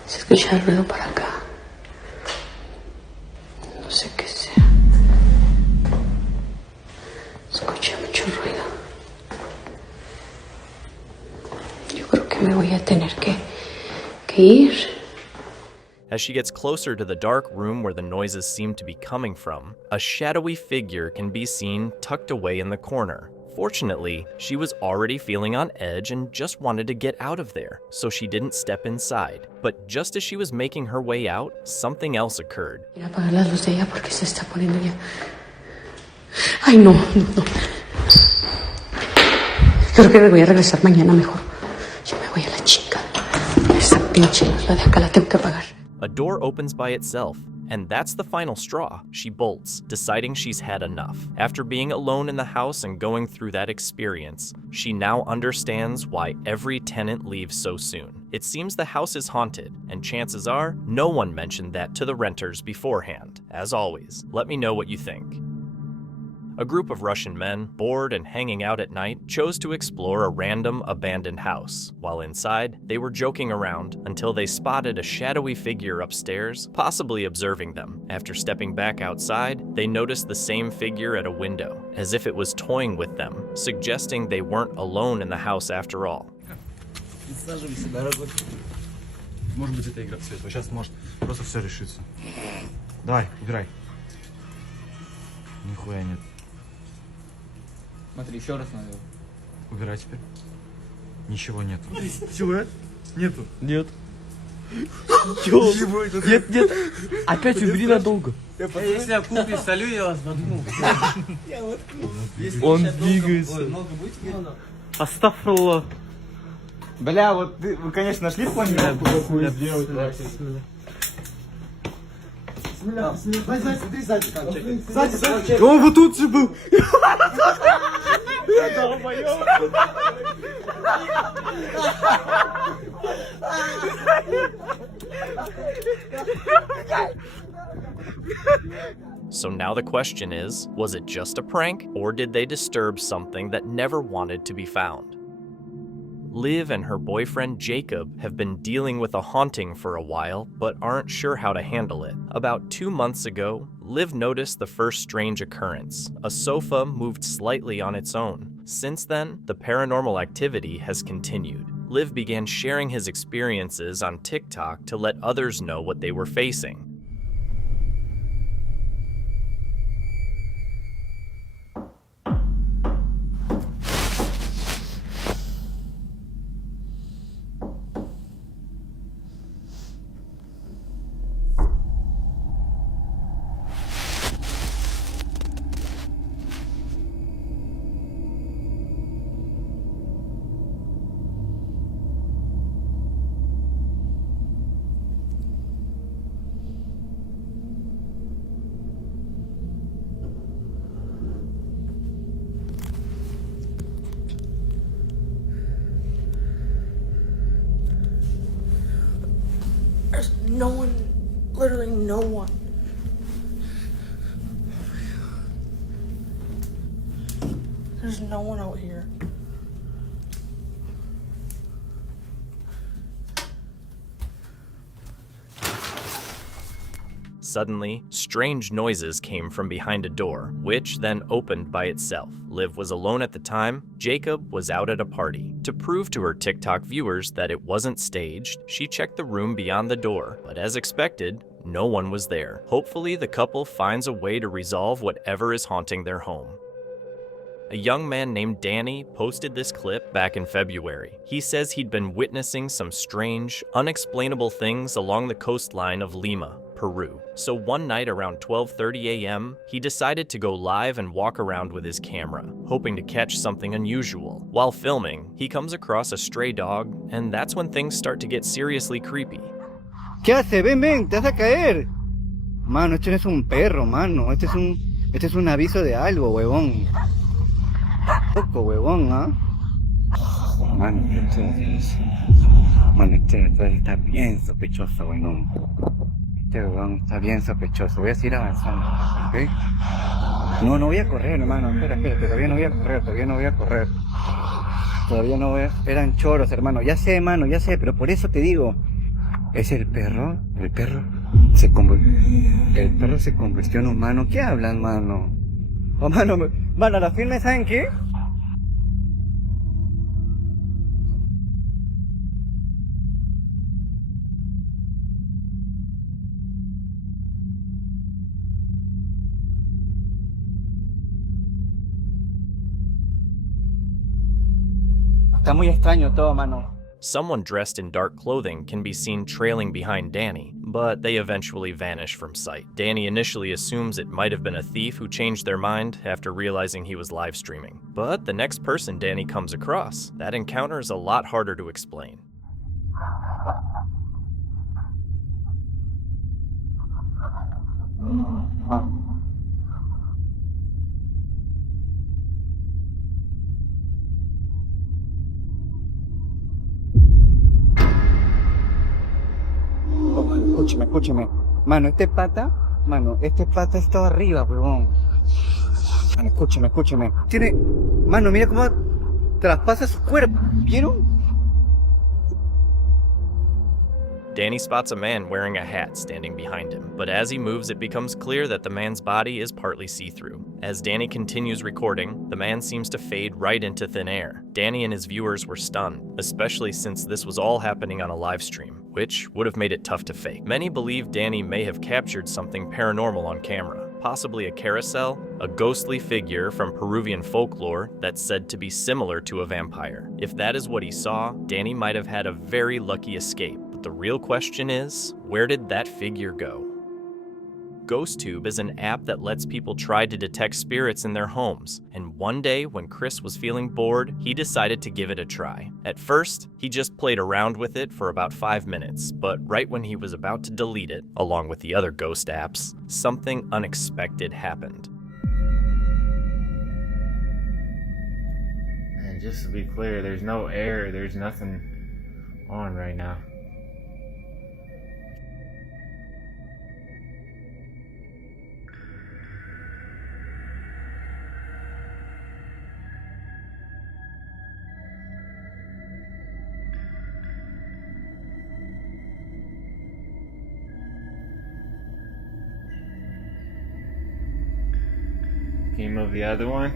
Se escucha el ruido para acá. No sé qué sea. Escuché mucho ruido. Yo creo que me voy a tener que ir. As she gets closer to the dark room where the noises seem to be coming from, a shadowy figure can be seen tucked away in the corner. Fortunately, she was already feeling on edge and just wanted to get out of there, so she didn't step inside. But just as she was making her way out, something else occurred. Voy a apagar la luz de ella porque se está poniendo ya. Ay, no. Creo que me voy a regresar mañana mejor. Yo me voy a la chica. Esa pinche luz, la de acá la tengo que apagar. A door opens by itself, and that's the final straw. She bolts, deciding she's had enough. After being alone in the house and going through that experience, she now understands why every tenant leaves so soon. It seems the house is haunted, and chances are, no one mentioned that to the renters beforehand. As always, let me know what you think. A group of Russian men, bored and hanging out at night, chose to explore a random abandoned house. While inside, they were joking around until they spotted a shadowy figure upstairs, possibly observing them. After stepping back outside, they noticed the same figure at a window, as if it was toying with them, suggesting they weren't alone in the house after all. Может быть, это игра в цвет. Сейчас может просто все решится. Давай, убирай. Нихуя нет. Смотри, еще раз надо. Убирай теперь. Ничего нет. Силуэт? Нету. Нет. Нет. Опять убери надолго. Если я куплю солю, я вас воткну. Он двигается. Астафрулlah. Бля, вот вы, конечно, нашли планету, какую сделать. Сзади. Он вот тут же был. So now the question is, was it just a prank, or did they disturb something that never wanted to be found? Liv and her boyfriend Jacob have been dealing with a haunting for a while, but aren't sure how to handle it. About 2 months ago, Liv noticed the first strange occurrence. A sofa moved slightly on its own. Since then, the paranormal activity has continued. Liv began sharing his experiences on TikTok to let others know what they were facing. There's no one, literally no one. There's no one out here. Suddenly, strange noises came from behind a door, which then opened by itself. Liv was alone at the time. Jacob was out at a party. To prove to her TikTok viewers that it wasn't staged, she checked the room beyond the door, but as expected, no one was there. Hopefully, the couple finds a way to resolve whatever is haunting their home. A young man named Danny posted this clip back in February. He says he'd been witnessing some strange, unexplainable things along the coastline of Lima, Peru. So one night around 12:30 a.m., he decided to go live and walk around with his camera, hoping to catch something unusual. While filming, he comes across a stray dog, and that's when things start to get seriously creepy. ¿Qué hace? Ven, ven, te vas a caer. Mano, esto no es un perro, mano. Este es un aviso de algo, huevón. Poco, huevón, ¿ah? Mano, esto está bien sospechoso, huevón. Este huevón está bien sospechoso. Voy a seguir avanzando, ¿ok? No voy a correr, hermano. Espera, todavía no voy a correr. Todavía no voy a... Eran choros, hermano. Ya sé, hermano, ya sé, pero por eso te digo. ¿Es el perro? El perro se convirtió en humano. ¿Qué hablan, mano? Oh, mano, la firme, ¿saben qué? Está muy extraño todo, mano. Someone dressed in dark clothing can be seen trailing behind Danny, but they eventually vanish from sight. Danny initially assumes it might have been a thief who changed their mind after realizing he was live streaming. But the next person Danny comes across, that encounter is a lot harder to explain. Escúchame. Mano, este pata está arriba, huevón. Mano, escúchame. Mano, mira cómo traspasa su cuerpo. ¿Vieron? Danny spots a man wearing a hat standing behind him, but as he moves, it becomes clear that the man's body is partly see-through. As Danny continues recording, the man seems to fade right into thin air. Danny and his viewers were stunned, especially since this was all happening on a live stream, which would have made it tough to fake. Many believe Danny may have captured something paranormal on camera, possibly a carousel, a ghostly figure from Peruvian folklore that's said to be similar to a vampire. If that is what he saw, Danny might have had a very lucky escape. The real question is, where did that figure go? GhostTube is an app that lets people try to detect spirits in their homes, and one day when Chris was feeling bored, he decided to give it a try. At first, he just played around with it for about 5 minutes, but right when he was about to delete it, along with the other ghost apps, something unexpected happened. And just to be clear, there's no air, there's nothing on right now. Can you move the other one?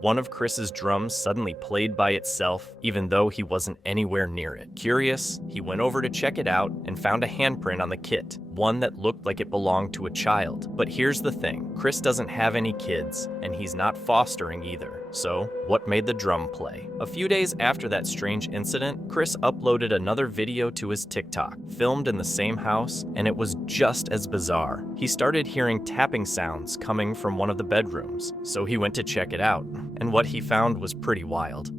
One of Chris's drums suddenly played by itself, even though he wasn't anywhere near it. Curious, he went over to check it out and found a handprint on the kit, one that looked like it belonged to a child. But here's the thing, Chris doesn't have any kids, and he's not fostering either. So, what made the drum play? A few days after that strange incident, Chris uploaded another video to his TikTok, filmed in the same house, and it was just as bizarre. He started hearing tapping sounds coming from one of the bedrooms, so he went to check it out, and what he found was pretty wild.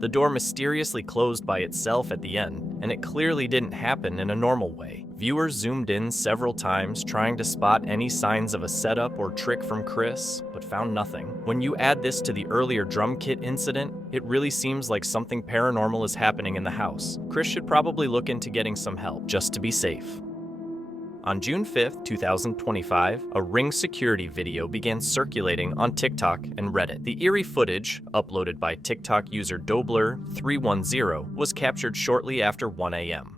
The door mysteriously closed by itself at the end, and it clearly didn't happen in a normal way. Viewers zoomed in several times trying to spot any signs of a setup or trick from Chris, but found nothing. When you add this to the earlier drum kit incident, it really seems like something paranormal is happening in the house. Chris should probably look into getting some help, just to be safe. On June 5th, 2025, a Ring security video began circulating on TikTok and Reddit. The eerie footage, uploaded by TikTok user Dobler310, was captured shortly after 1 a.m.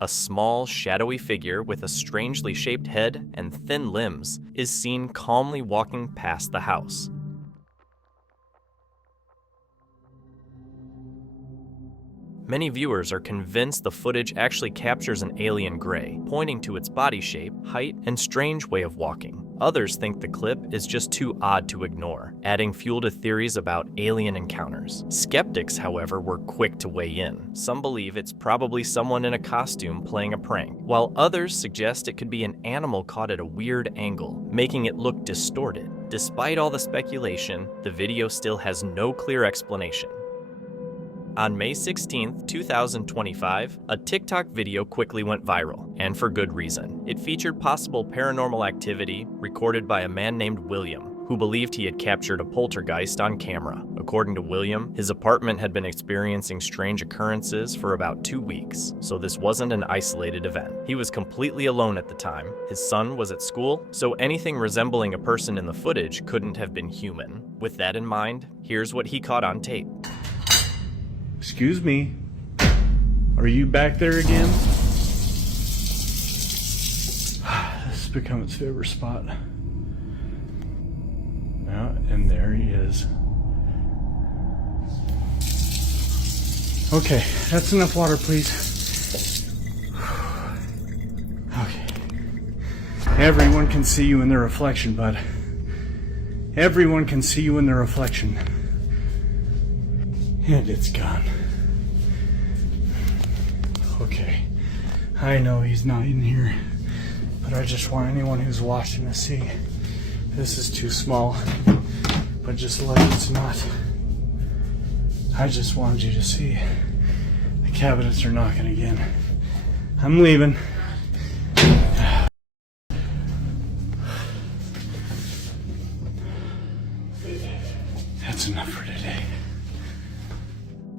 A small, shadowy figure with a strangely shaped head and thin limbs is seen calmly walking past the house. Many viewers are convinced the footage actually captures an alien gray, pointing to its body shape, height, and strange way of walking. Others think the clip is just too odd to ignore, adding fuel to theories about alien encounters. Skeptics, however, were quick to weigh in. Some believe it's probably someone in a costume playing a prank, while others suggest it could be an animal caught at a weird angle, making it look distorted. Despite all the speculation, the video still has no clear explanation. On May 16, 2025, a TikTok video quickly went viral, and for good reason. It featured possible paranormal activity recorded by a man named William, who believed he had captured a poltergeist on camera. According to William, his apartment had been experiencing strange occurrences for about 2 weeks, so this wasn't an isolated event. He was completely alone at the time. His son was at school, so anything resembling a person in the footage couldn't have been human. With that in mind, here's what he caught on tape. Excuse me, are you back there again? This has become its favorite spot. Now, and there he is. Okay, that's enough water, please. Okay. Everyone can see you in their reflection, bud. Everyone can see you in their reflection. And it's gone. Okay, I know he's not in here, but I just want anyone who's watching to see. This is too small, but just like it's not. I just wanted you to see. The cabinets are knocking again. I'm leaving. That's enough for today.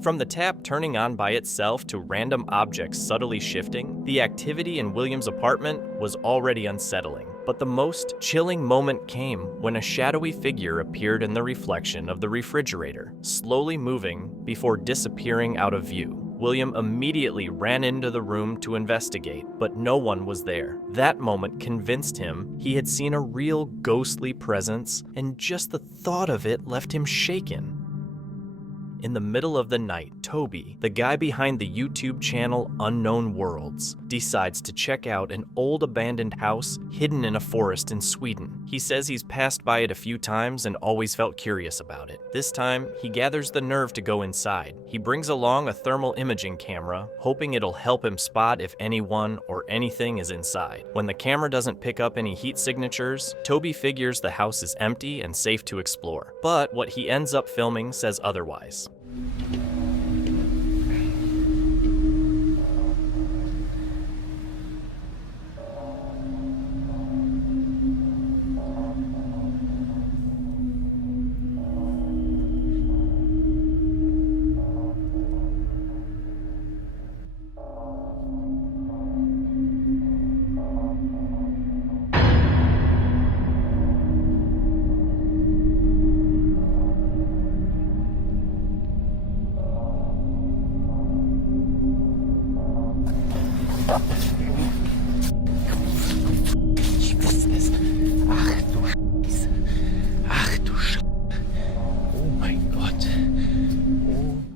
From the tap turning on by itself to random objects subtly shifting, the activity in William's apartment was already unsettling. But the most chilling moment came when a shadowy figure appeared in the reflection of the refrigerator, slowly moving before disappearing out of view. William immediately ran into the room to investigate, but no one was there. That moment convinced him he had seen a real ghostly presence, and just the thought of it left him shaken. In the middle of the night, Toby, the guy behind the YouTube channel Unknown Worlds, decides to check out an old abandoned house hidden in a forest in Sweden. He says he's passed by it a few times and always felt curious about it. This time, he gathers the nerve to go inside. He brings along a thermal imaging camera, hoping it'll help him spot if anyone or anything is inside. When the camera doesn't pick up any heat signatures, Toby figures the house is empty and safe to explore. But what he ends up filming says otherwise.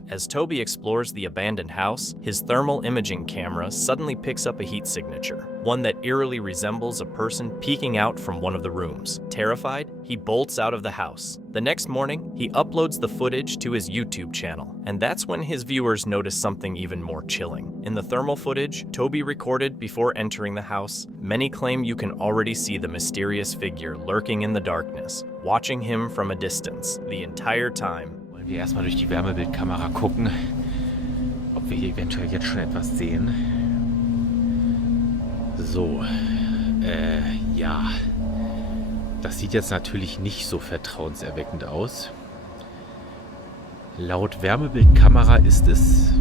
As Toby explores the abandoned house, his thermal imaging camera suddenly picks up a heat signature, one that eerily resembles a person peeking out from one of the rooms. Terrified, he bolts out of the house. The next morning, he uploads the footage to his YouTube channel, and that's when his viewers notice something even more chilling. In the thermal footage Toby recorded before entering the house, many claim you can already see the mysterious figure lurking in the darkness, watching him from a distance the entire time. Wir erstmal durch die Wärmebildkamera gucken, ob wir hier eventuell jetzt schon etwas sehen. So, ja, das sieht jetzt natürlich nicht so vertrauenserweckend aus. Laut Wärmebildkamera ist es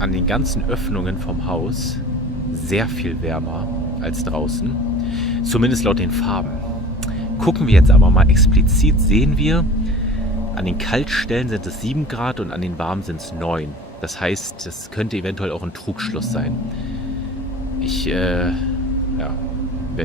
an den ganzen Öffnungen vom Haus sehr viel wärmer als draußen, zumindest laut den Farben. Gucken wir jetzt aber mal explizit, sehen wir, an den Kaltstellen sind es 7 Grad und an den warmen sind es 9. Das heißt, das könnte eventuell auch ein Trugschluss sein. Ich, werde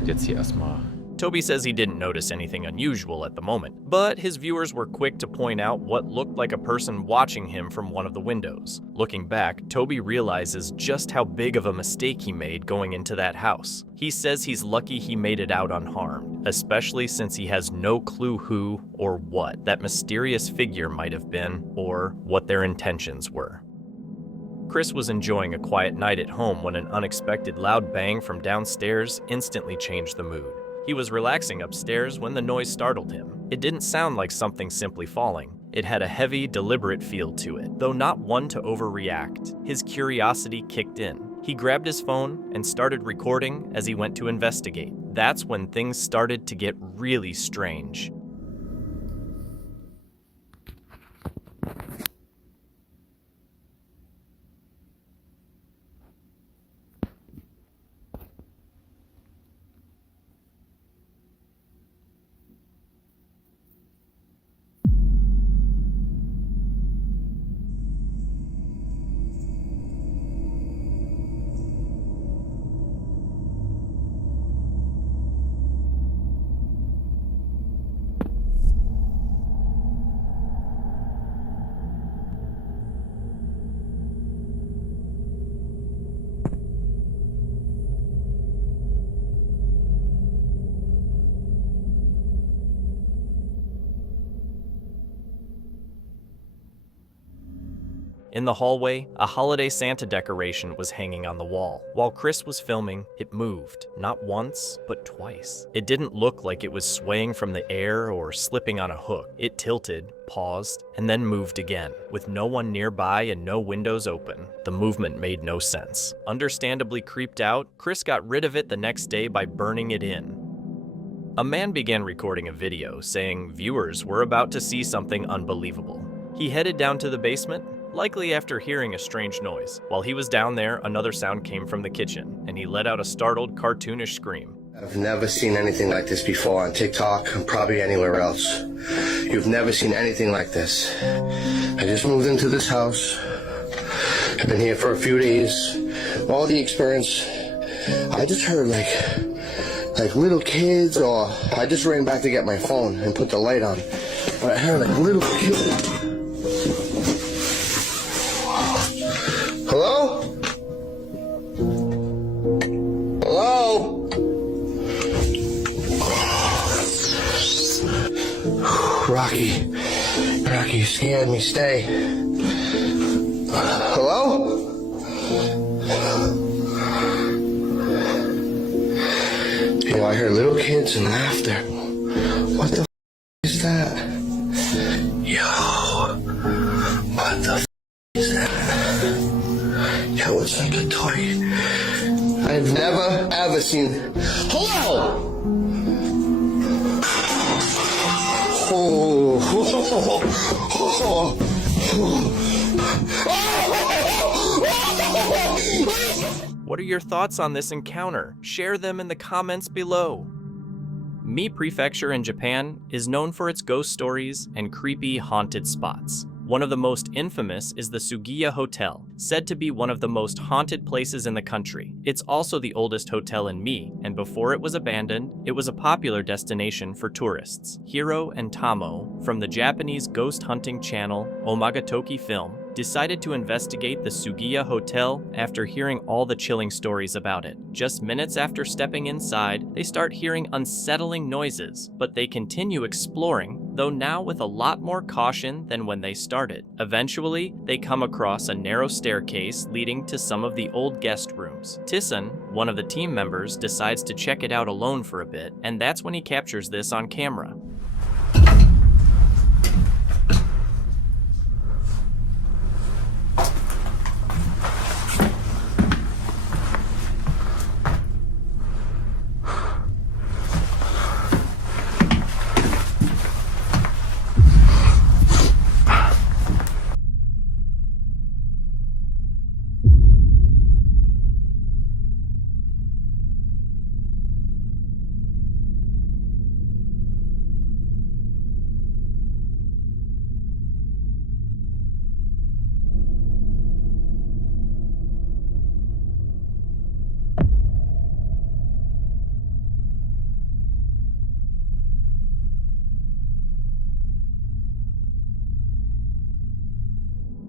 jetzt hier erstmal... Toby says he didn't notice anything unusual at the moment, but his viewers were quick to point out what looked like a person watching him from one of the windows. Looking back, Toby realizes just how big of a mistake he made going into that house. He says he's lucky he made it out unharmed, especially since he has no clue who or what that mysterious figure might have been, or what their intentions were. Chris was enjoying a quiet night at home when an unexpected loud bang from downstairs instantly changed the mood. He was relaxing upstairs when the noise startled him. It didn't sound like something simply falling. It had a heavy, deliberate feel to it, though not one to overreact. His curiosity kicked in. He grabbed his phone and started recording as he went to investigate. That's when things started to get really strange. In the hallway, a holiday Santa decoration was hanging on the wall. While Chris was filming, it moved, not once, but twice. It didn't look like it was swaying from the air or slipping on a hook. It tilted, paused, and then moved again. With no one nearby and no windows open, the movement made no sense. Understandably creeped out, Chris got rid of it the next day by burning it in. A man began recording a video saying viewers were about to see something unbelievable. He headed down to the basement, likely after hearing a strange noise. While he was down there, another sound came from the kitchen, and he let out a startled, cartoonish scream. I've never seen anything like this before on TikTok and probably anywhere else. You've never seen anything like this. I just moved into this house. I've been here for a few days. All the experience, I just heard like little kids, or I just ran back to get my phone and put the light on. But I heard like little kids. Hello? Hello? Rocky, you scared me. Stay. Hello? You know, I heard little kids and laughter. What the is that? Yo, what the is that? Yo, it's like a toy. I've never ever seen. Hello? What are your thoughts on this encounter? Share them in the comments below. Mi Prefecture in Japan is known for its ghost stories and creepy haunted spots. One of the most infamous is the Sugiya Hotel, said to be one of the most haunted places in the country. It's also the oldest hotel in Mi, and before it was abandoned, it was a popular destination for tourists. Hiro and Tamo, from the Japanese ghost hunting channel Omagatoki Film, decided to investigate the Sugiya Hotel after hearing all the chilling stories about it. Just minutes after stepping inside, they start hearing unsettling noises, but they continue exploring, though now with a lot more caution than when they started. Eventually, they come across a narrow staircase leading to some of the old guest rooms. Tissen, one of the team members, decides to check it out alone for a bit, and that's when he captures this on camera.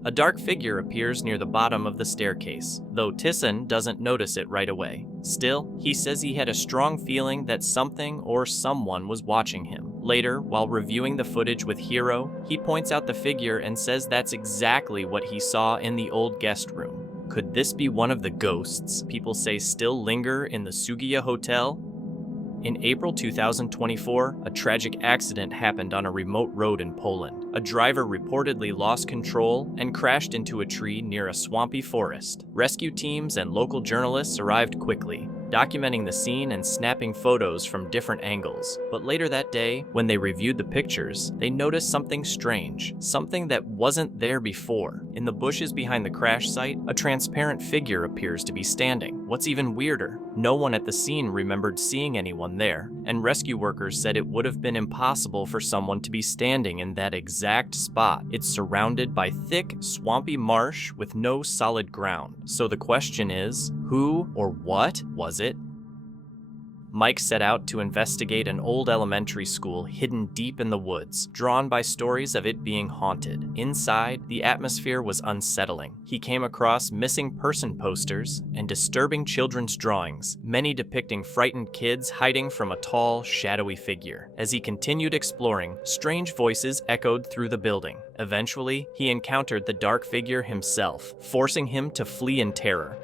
A dark figure appears near the bottom of the staircase, though Tissen doesn't notice it right away. Still, he says he had a strong feeling that something or someone was watching him. Later, while reviewing the footage with Hiro, he points out the figure and says that's exactly what he saw in the old guest room. Could this be one of the ghosts people say still linger in the Sugiya Hotel? In April 2024, a tragic accident happened on a remote road in Poland. A driver reportedly lost control and crashed into a tree near a swampy forest. Rescue teams and local journalists arrived quickly, documenting the scene and snapping photos from different angles. But later that day, when they reviewed the pictures, they noticed something strange, something that wasn't there before. In the bushes behind the crash site, a transparent figure appears to be standing. What's even weirder, no one at the scene remembered seeing anyone there, and rescue workers said it would have been impossible for someone to be standing in that exact spot. It's surrounded by thick, swampy marsh with no solid ground. So the question is, who or what was it? Mike set out to investigate an old elementary school hidden deep in the woods, drawn by stories of it being haunted. Inside, the atmosphere was unsettling. He came across missing person posters and disturbing children's drawings, many depicting frightened kids hiding from a tall, shadowy figure. As he continued exploring, strange voices echoed through the building. Eventually, he encountered the dark figure himself, forcing him to flee in terror.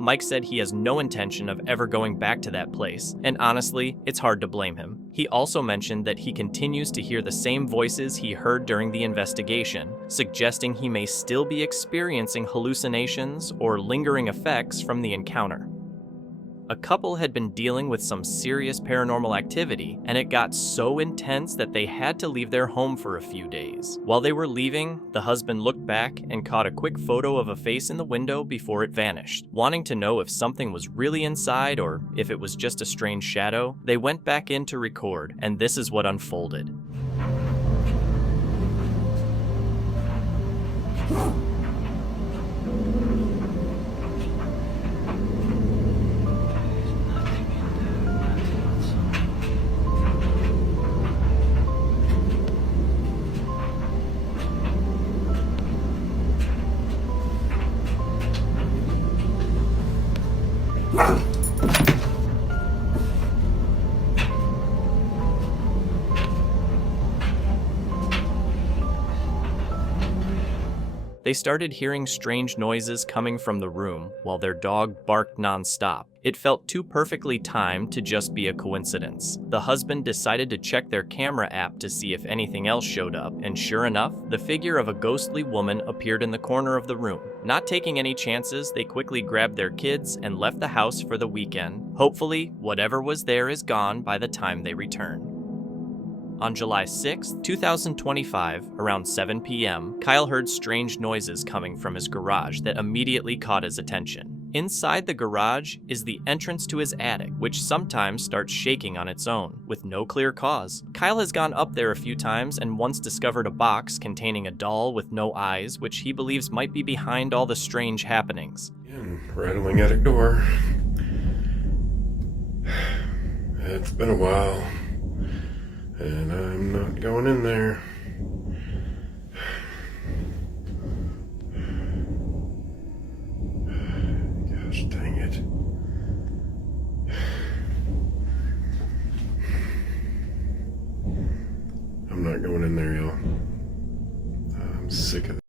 Mike said he has no intention of ever going back to that place, and honestly, it's hard to blame him. He also mentioned that he continues to hear the same voices he heard during the investigation, suggesting he may still be experiencing hallucinations or lingering effects from the encounter. A couple had been dealing with some serious paranormal activity, and it got so intense that they had to leave their home for a few days. While they were leaving, the husband looked back and caught a quick photo of a face in the window before it vanished. Wanting to know if something was really inside or if it was just a strange shadow, they went back in to record, and this is what unfolded. They started hearing strange noises coming from the room while their dog barked nonstop. It felt too perfectly timed to just be a coincidence. The husband decided to check their camera app to see if anything else showed up, and sure enough, the figure of a ghostly woman appeared in the corner of the room. Not taking any chances, they quickly grabbed their kids and left the house for the weekend. Hopefully, whatever was there is gone by the time they return. On July 6, 2025, around 7 p.m., Kyle heard strange noises coming from his garage that immediately caught his attention. Inside the garage is the entrance to his attic, which sometimes starts shaking on its own, with no clear cause. Kyle has gone up there a few times and once discovered a box containing a doll with no eyes, which he believes might be behind all the strange happenings. Rattling attic door. It's been a while. And I'm not going in there. Gosh dang it. I'm not going in there, y'all. I'm sick of it.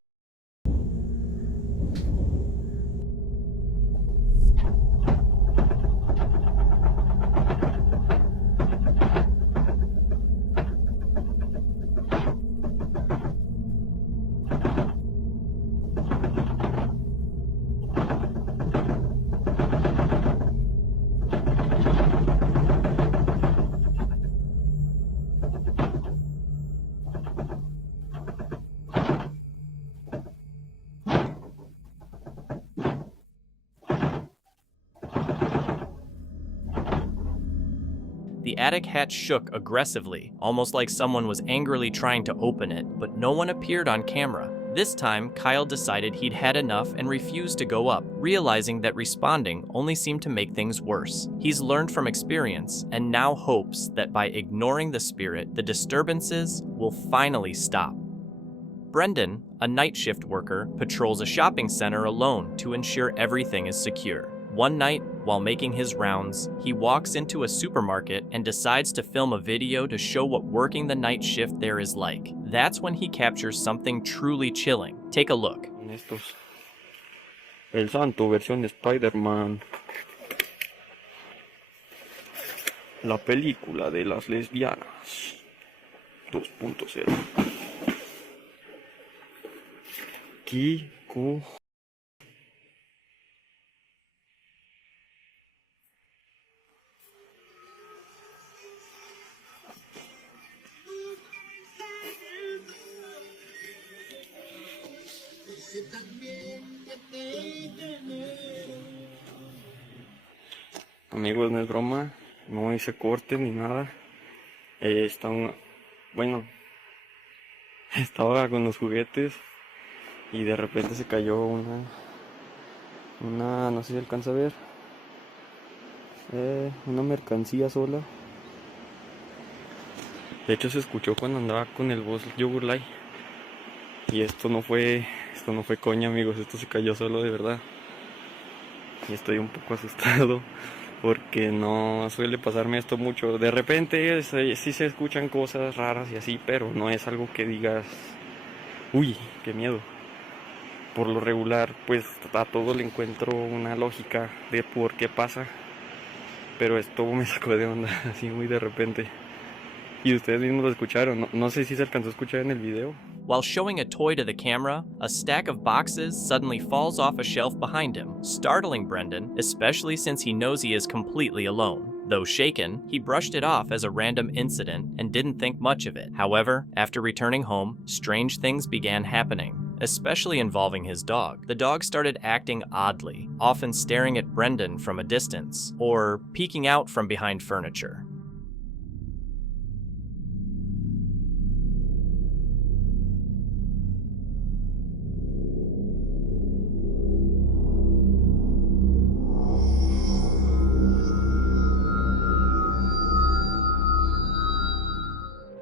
The attic hatch shook aggressively, almost like someone was angrily trying to open it, but no one appeared on camera. This time, Kyle decided he'd had enough and refused to go up, realizing that responding only seemed to make things worse. He's learned from experience and now hopes that by ignoring the spirit, the disturbances will finally stop. Brendan, a night shift worker, patrols a shopping center alone to ensure everything is secure. One night, while making his rounds, he walks into a supermarket and decides to film a video to show what working the night shift there is like. That's when he captures something truly chilling. Take a look. El Santo, versión de Spider-Man. La película de las lesbianas. 2.0. Kiko. Amigos, no es broma, no hice corte ni nada. Estaba con los juguetes y de repente se cayó una no sé si alcanza a ver, una mercancía sola. De hecho se escuchó cuando andaba con el boss Yogurt Light. Y esto no fue coña, amigos, esto se cayó solo de verdad. Y estoy un poco asustado porque no suele pasarme esto mucho. De repente sí se escuchan cosas raras y así, pero no es algo que digas, uy, qué miedo. por lo regular, pues a todo le encuentro una lógica de por qué pasa, pero esto me sacó de onda, así muy de repente. Y ustedes mismos lo escucharon, no sé si se alcanzó a escuchar en el video. While showing a toy to the camera, a stack of boxes suddenly falls off a shelf behind him, startling Brendan, especially since he knows he is completely alone. Though shaken, he brushed it off as a random incident and didn't think much of it. However, after returning home, strange things began happening, especially involving his dog. The dog started acting oddly, often staring at Brendan from a distance, or peeking out from behind furniture.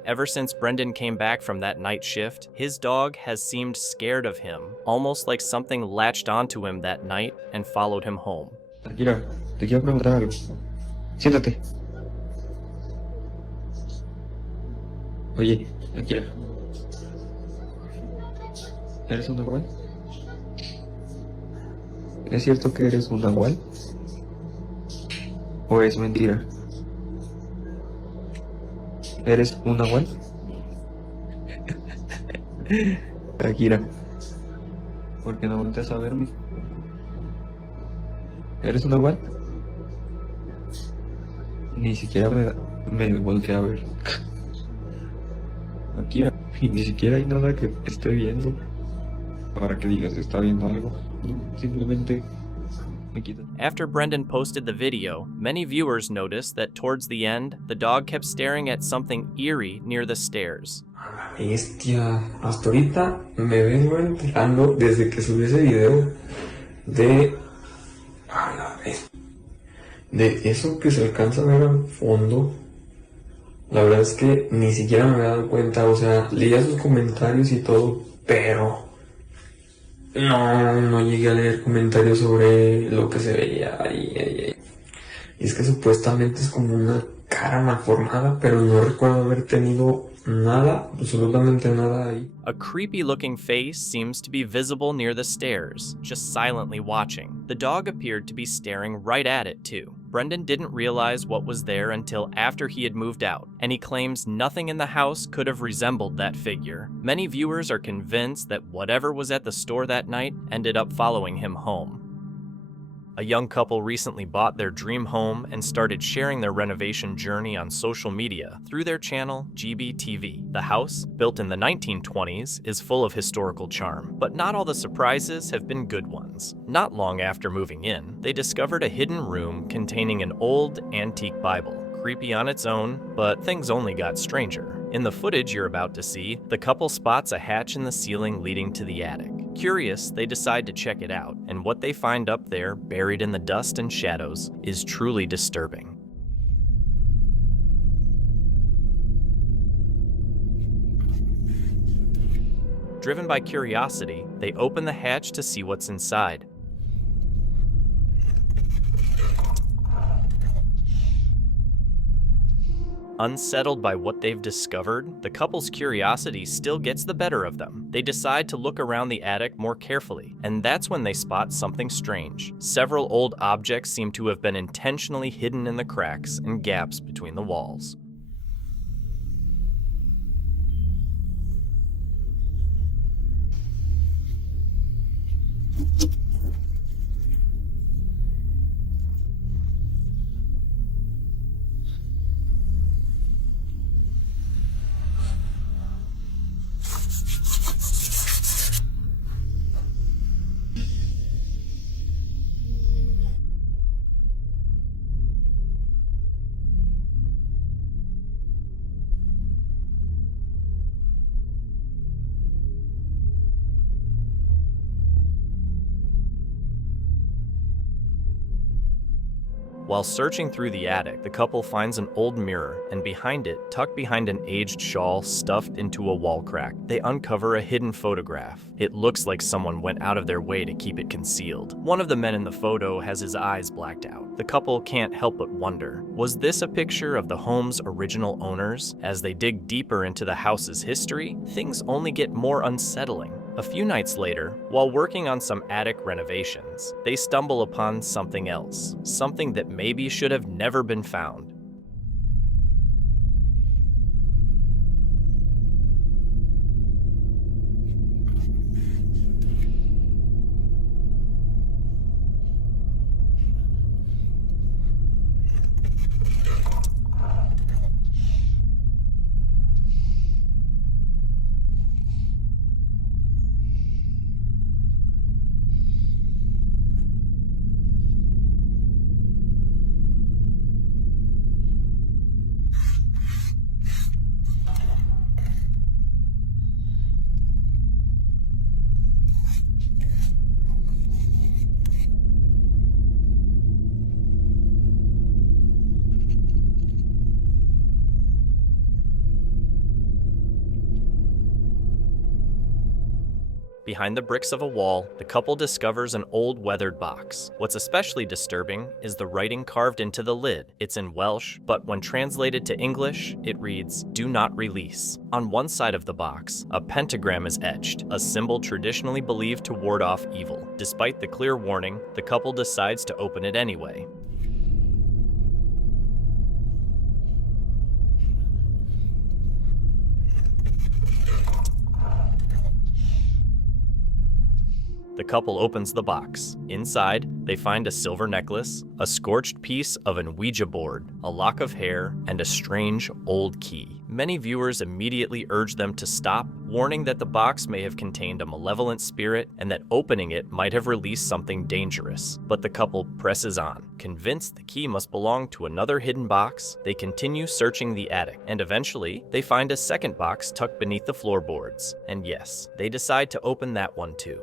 Ever since Brendan came back from that night shift, his dog has seemed scared of him, almost like something latched onto him that night and followed him home. Tranquila, te quiero preguntar algo. Siéntate. Oye, tranquila. ¿Eres un nahual? ¿Es cierto que eres un nahual? ¿O es mentira? ¿Eres un nahual? Akira, ¿por qué no volteas a verme? ¿Eres un nahual? Ni siquiera me volteé a ver. Akira, y ni siquiera hay nada que esté viendo para que digas está viendo algo. Simplemente me quita. After Brendan posted the video, many viewers noticed that towards the end, the dog kept staring at something eerie near the stairs. Bestia, hasta ahorita me vengo enterando desde que subí ese video de eso que se alcanza a ver al fondo. La verdad es que ni siquiera me había dado cuenta, o sea, leía sus comentarios y todo, pero no llegué a leer comentarios sobre lo que se veía ahí. Y es que supuestamente es como una cara malformada, pero no recuerdo haber tenido nada, absolutamente nada ahí. A creepy looking face seems to be visible near the stairs, just silently watching. The dog appeared to be staring right at it too. Brendan didn't realize what was there until after he had moved out, and he claims nothing in the house could have resembled that figure. Many viewers are convinced that whatever was at the store that night ended up following him home. A young couple recently bought their dream home and started sharing their renovation journey on social media through their channel GBTV. The house, built in the 1920s, is full of historical charm, but not all the surprises have been good ones. Not long after moving in, they discovered a hidden room containing an old, antique Bible. Creepy on its own, but things only got stranger. In the footage you're about to see, the couple spots a hatch in the ceiling leading to the attic. Curious, they decide to check it out, and what they find up there, buried in the dust and shadows, is truly disturbing. Driven by curiosity, they open the hatch to see what's inside. Unsettled by what they've discovered, the couple's curiosity still gets the better of them. They decide to look around the attic more carefully, and that's when they spot something strange. Several old objects seem to have been intentionally hidden in the cracks and gaps between the walls. While searching through the attic, the couple finds an old mirror, and behind it, tucked behind an aged shawl stuffed into a wall crack, they uncover a hidden photograph. It looks like someone went out of their way to keep it concealed. One of the men in the photo has his eyes blacked out. The couple can't help but wonder, was this a picture of the home's original owners? As they dig deeper into the house's history, things only get more unsettling. A few nights later, while working on some attic renovations, they stumble upon something else, something that maybe should have never been found. Behind the bricks of a wall, the couple discovers an old weathered box. What's especially disturbing is the writing carved into the lid. It's in Welsh, but when translated to English, it reads, "Do not release." On one side of the box, a pentagram is etched, a symbol traditionally believed to ward off evil. Despite the clear warning, the couple decides to open it anyway. The couple opens the box. Inside, they find a silver necklace, a scorched piece of an Ouija board, a lock of hair, and a strange old key. Many viewers immediately urge them to stop, warning that the box may have contained a malevolent spirit and that opening it might have released something dangerous. But the couple presses on. Convinced the key must belong to another hidden box, they continue searching the attic, and eventually, they find a second box tucked beneath the floorboards. And yes, they decide to open that one too.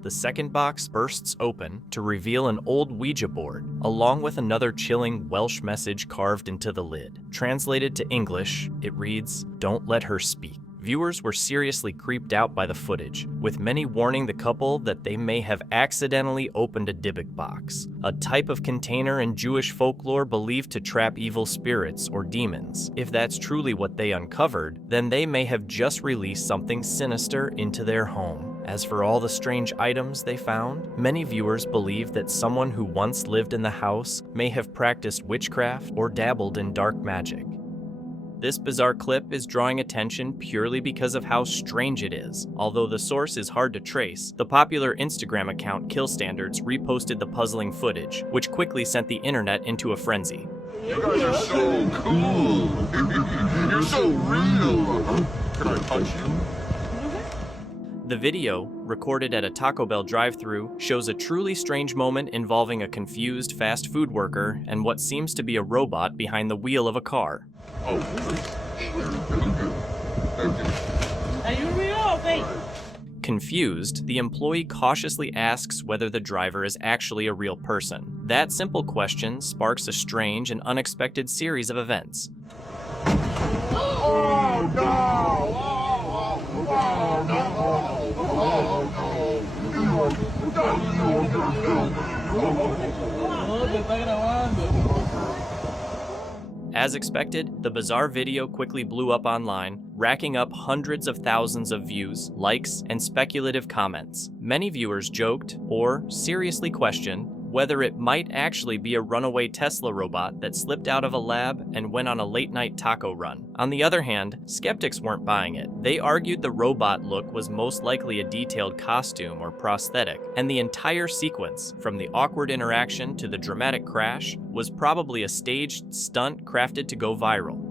The second box bursts open to reveal an old Ouija board, along with another chilling Welsh message carved into the lid. Translated to English, it reads, "Don't let her speak." Viewers were seriously creeped out by the footage, with many warning the couple that they may have accidentally opened a Dybbuk box, a type of container in Jewish folklore believed to trap evil spirits or demons. If that's truly what they uncovered, then they may have just released something sinister into their home. As for all the strange items they found, many viewers believe that someone who once lived in the house may have practiced witchcraft or dabbled in dark magic. This bizarre clip is drawing attention purely because of how strange it is. Although the source is hard to trace, the popular Instagram account Kill Standards reposted the puzzling footage, which quickly sent the internet into a frenzy. You guys are so cool. You're so real. Can I punch you? The video, recorded at a Taco Bell drive-thru, shows a truly strange moment involving a confused fast food worker and what seems to be a robot behind the wheel of a car. Oh, Are you real or fake? Confused, the employee cautiously asks whether the driver is actually a real person. That simple question sparks a strange and unexpected series of events. Oh, no! As expected, the bizarre video quickly blew up online, racking up hundreds of thousands of views, likes, and speculative comments. Many viewers joked, or seriously questioned, whether it might actually be a runaway Tesla robot that slipped out of a lab and went on a late-night taco run. On the other hand, skeptics weren't buying it. They argued the robot look was most likely a detailed costume or prosthetic, and the entire sequence, from the awkward interaction to the dramatic crash, was probably a staged stunt crafted to go viral.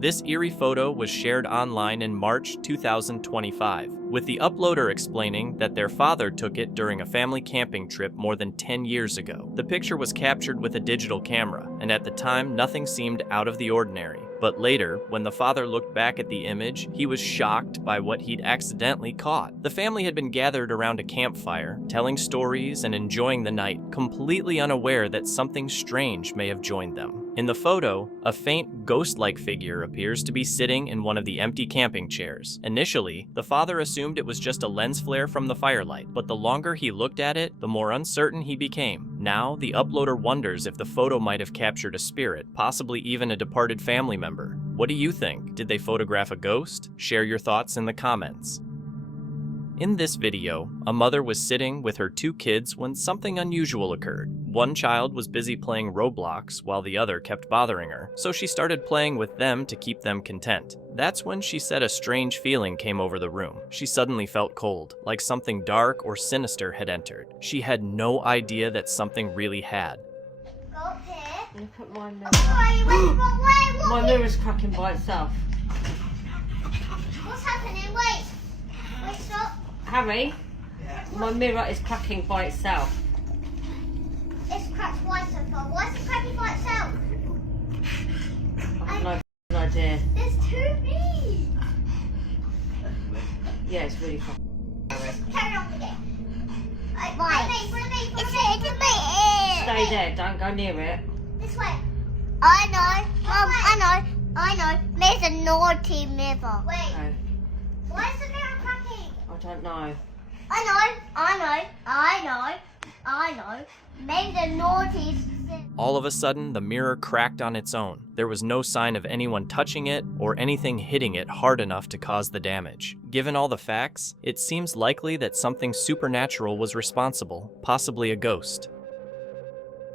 This eerie photo was shared online in March 2025, with the uploader explaining that their father took it during a family camping trip more than 10 years ago. The picture was captured with a digital camera, and at the time, nothing seemed out of the ordinary. But later, when the father looked back at the image, he was shocked by what he'd accidentally caught. The family had been gathered around a campfire, telling stories and enjoying the night, completely unaware that something strange may have joined them. In the photo, a faint ghost-like figure appears to be sitting in one of the empty camping chairs. Initially, the father assumed it was just a lens flare from the firelight, but the longer he looked at it, the more uncertain he became. Now, the uploader wonders if the photo might have captured a spirit, possibly even a departed family member. What do you think? Did they photograph a ghost? Share your thoughts in the comments. In this video, a mother was sitting with her 2 kids when something unusual occurred. One child was busy playing Roblox while the other kept bothering her, so she started playing with them to keep them content. That's when she said a strange feeling came over the room. She suddenly felt cold, like something dark or sinister had entered. She had no idea that something really had. Go up here. Look at my mirror. My mirror's cracking by itself. What's happening? Wait. Wait, stop. Harry, my mirror is cracking by itself. It's cracked twice so far. Why is it cracking by itself? I have no idea. There's 2 me. Yeah, it's really fun. Carry on with it. Right. It's me. Stay there, don't go near it. This way. I know. I know. There's a naughty mirror. Wait. Okay. Why is the mirror cracking? I don't know. I know. Maybe the naughty. All of a sudden, the mirror cracked on its own. There was no sign of anyone touching it or anything hitting it hard enough to cause the damage. Given all the facts, it seems likely that something supernatural was responsible, possibly a ghost.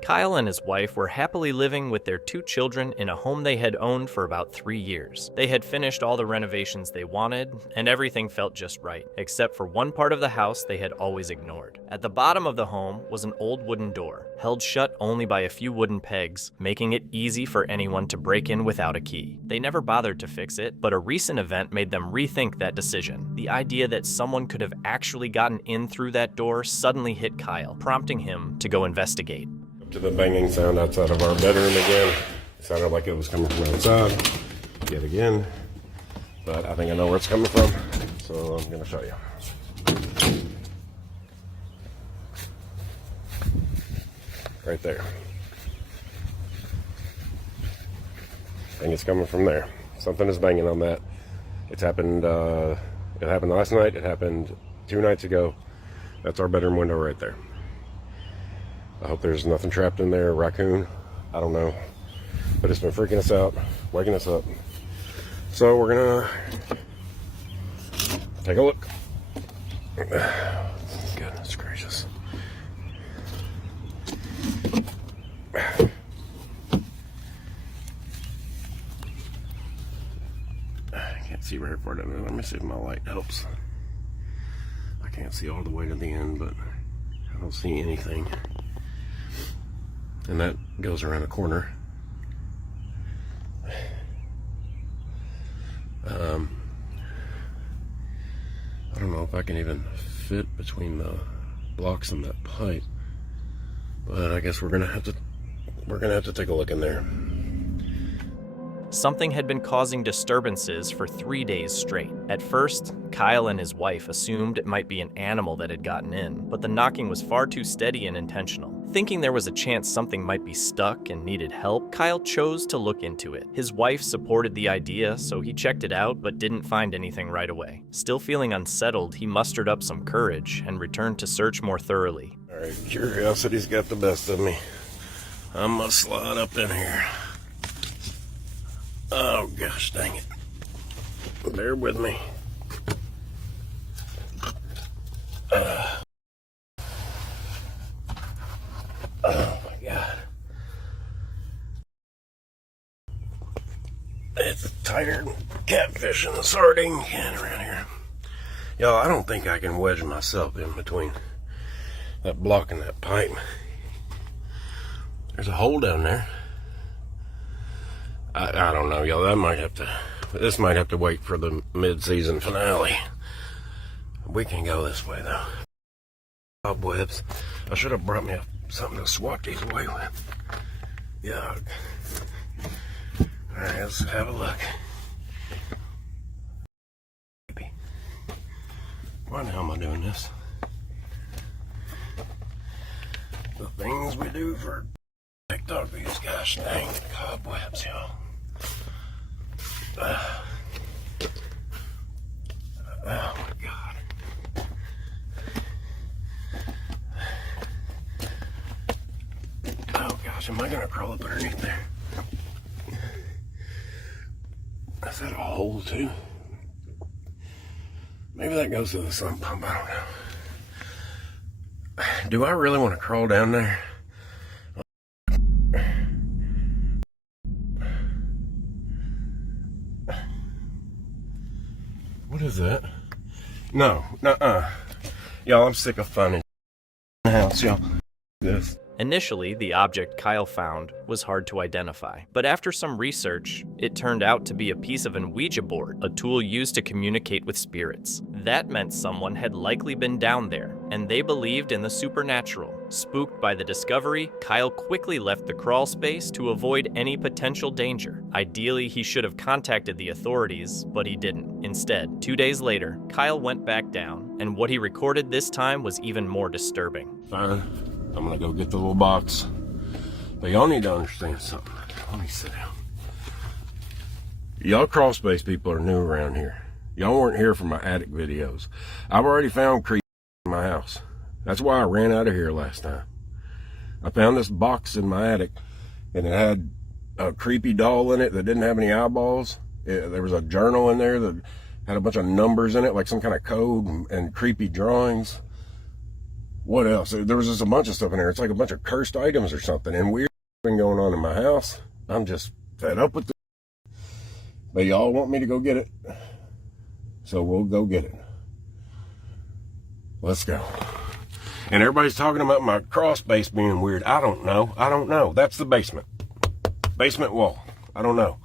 Kyle and his wife were happily living with their 2 children in a home they had owned for about 3 years. They had finished all the renovations they wanted, and everything felt just right, except for one part of the house they had always ignored. At the bottom of the home was an old wooden door, held shut only by a few wooden pegs, making it easy for anyone to break in without a key. They never bothered to fix it, but a recent event made them rethink that decision. The idea that someone could have actually gotten in through that door suddenly hit Kyle, prompting him to go investigate. To the banging sound outside of our bedroom again. It sounded like it was coming from outside, yet again. But I think I know where it's coming from, so I'm gonna show you. Right there. I think it's coming from there. Something is banging on that. It's happened, it happened last night, it happened 2 nights ago. That's our bedroom window right there. I hope there's nothing trapped in there, a raccoon, I don't know. But it's been freaking us out, waking us up. So we're gonna take a look. Goodness gracious. I can't see very far down there. Let me see if my light helps. I can't see all the way to the end, but I don't see anything. And that goes around a corner. I don't know if I can even fit between the blocks and that pipe, but I guess we're gonna have to take a look in there. Something had been causing disturbances for 3 days straight. At first, Kyle and his wife assumed it might be an animal that had gotten in, but the knocking was far too steady and intentional. Thinking there was a chance something might be stuck and needed help, Kyle chose to look into it. His wife supported the idea, so he checked it out but didn't find anything right away. Still feeling unsettled, he mustered up some courage and returned to search more thoroughly. Alright, curiosity's got the best of me. I must slide up in here. Oh gosh, dang it. Bear with me. Oh my God. It's tighter than catfish in a sardine can around here. Y'all, I don't think I can wedge myself in between that block and that pipe. There's a hole down there. I don't know, y'all. This might have to wait for the mid-season finale. We can go this way, though. Cobwebs. I should have brought me something to swat these away with. Yuck. Alright, let's have a look. Why the hell am I doing this? The things we do for TikTok views, gosh dang, the cobwebs, y'all. Oh my God. Oh gosh, am I gonna crawl up underneath there? Is that a hole too? Maybe that goes to the sump pump, I don't know. Do I really want to crawl down there? What is that? No, nuh-uh. Y'all, I'm sick of fun in the house, y'all. This. Initially, the object Kyle found was hard to identify, but after some research, it turned out to be a piece of an Ouija board, a tool used to communicate with spirits. That meant someone had likely been down there, and they believed in the supernatural. Spooked by the discovery, Kyle quickly left the crawl space to avoid any potential danger. Ideally, he should have contacted the authorities, but he didn't. Instead, 2 days later, Kyle went back down, and what he recorded this time was even more disturbing. Fine. I'm gonna go get the little box. But y'all need to understand something. Let me sit down. Y'all crawl space people are new around here. Y'all weren't here for my attic videos. I've already found creep in my house. That's why I ran out of here last time. I found this box in my attic, and it had a creepy doll in it that didn't have any eyeballs. There was a journal in there that had a bunch of numbers in it, like some kind of code and creepy drawings. What else? There was just a bunch of stuff in there. It's like a bunch of cursed items or something, and weird thing going on in my house. I'm just fed up with this. But y'all want me to go get it, so we'll go get it. Let's go. And everybody's talking about my crawl space being weird. I don't know. That's the basement. Basement wall. I don't know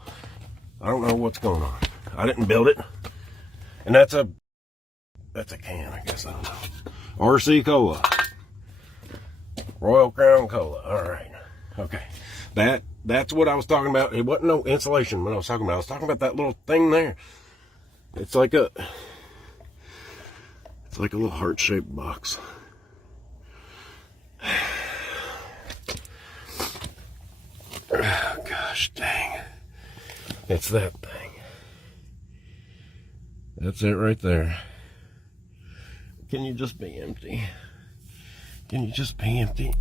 what's going on. I didn't build it. And that's a can, I guess. I don't know. RC Cola. Royal Crown Cola. All right. Okay. That's what I was talking about. It wasn't no insulation when I was talking about. I was talking about that little thing there. It's like a little heart-shaped box. Oh, gosh dang. It's that thing. That's it right there. Can you just be empty? Can you just be empty?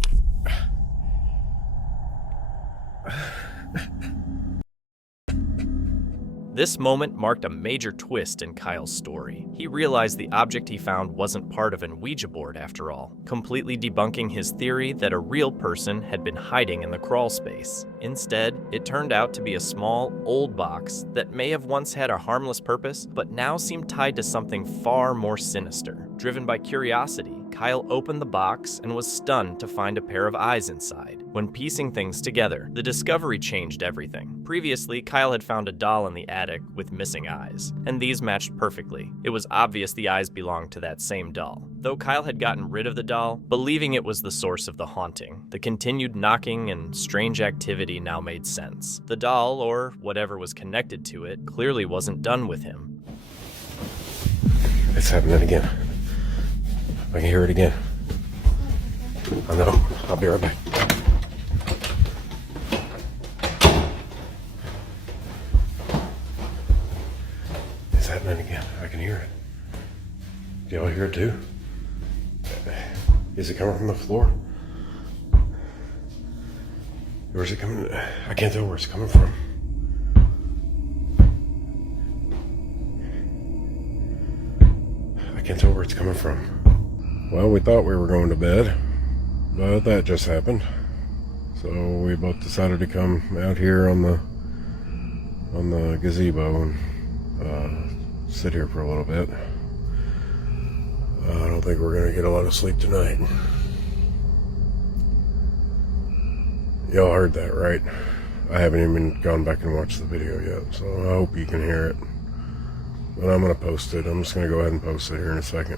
This moment marked a major twist in Kyle's story. He realized the object he found wasn't part of an Ouija board after all, completely debunking his theory that a real person had been hiding in the crawl space. Instead, it turned out to be a small, old box that may have once had a harmless purpose, but now seemed tied to something far more sinister. Driven by curiosity, Kyle opened the box and was stunned to find a pair of eyes inside. When piecing things together, the discovery changed everything. Previously, Kyle had found a doll in the attic with missing eyes, and these matched perfectly. It was obvious the eyes belonged to that same doll. Though Kyle had gotten rid of the doll, believing it was the source of the haunting, the continued knocking and strange activity now made sense. The doll, or whatever was connected to it, clearly wasn't done with him. It's happening again. I can hear it again. I know. I'll be right back. It's happening again. I can hear it. Do y'all hear it too? Is it coming from the floor? Where's it coming? I can't tell where it's coming from. I can't tell where it's coming from. Well, we thought we were going to bed, but that just happened. So we both decided to come out here on the gazebo and sit here for a little bit. I don't think we're going to get a lot of sleep tonight. Y'all heard that, right? I haven't even gone back and watched the video yet, so I hope you can hear it. But I'm going to post it. I'm just going to go ahead and post it here in a second.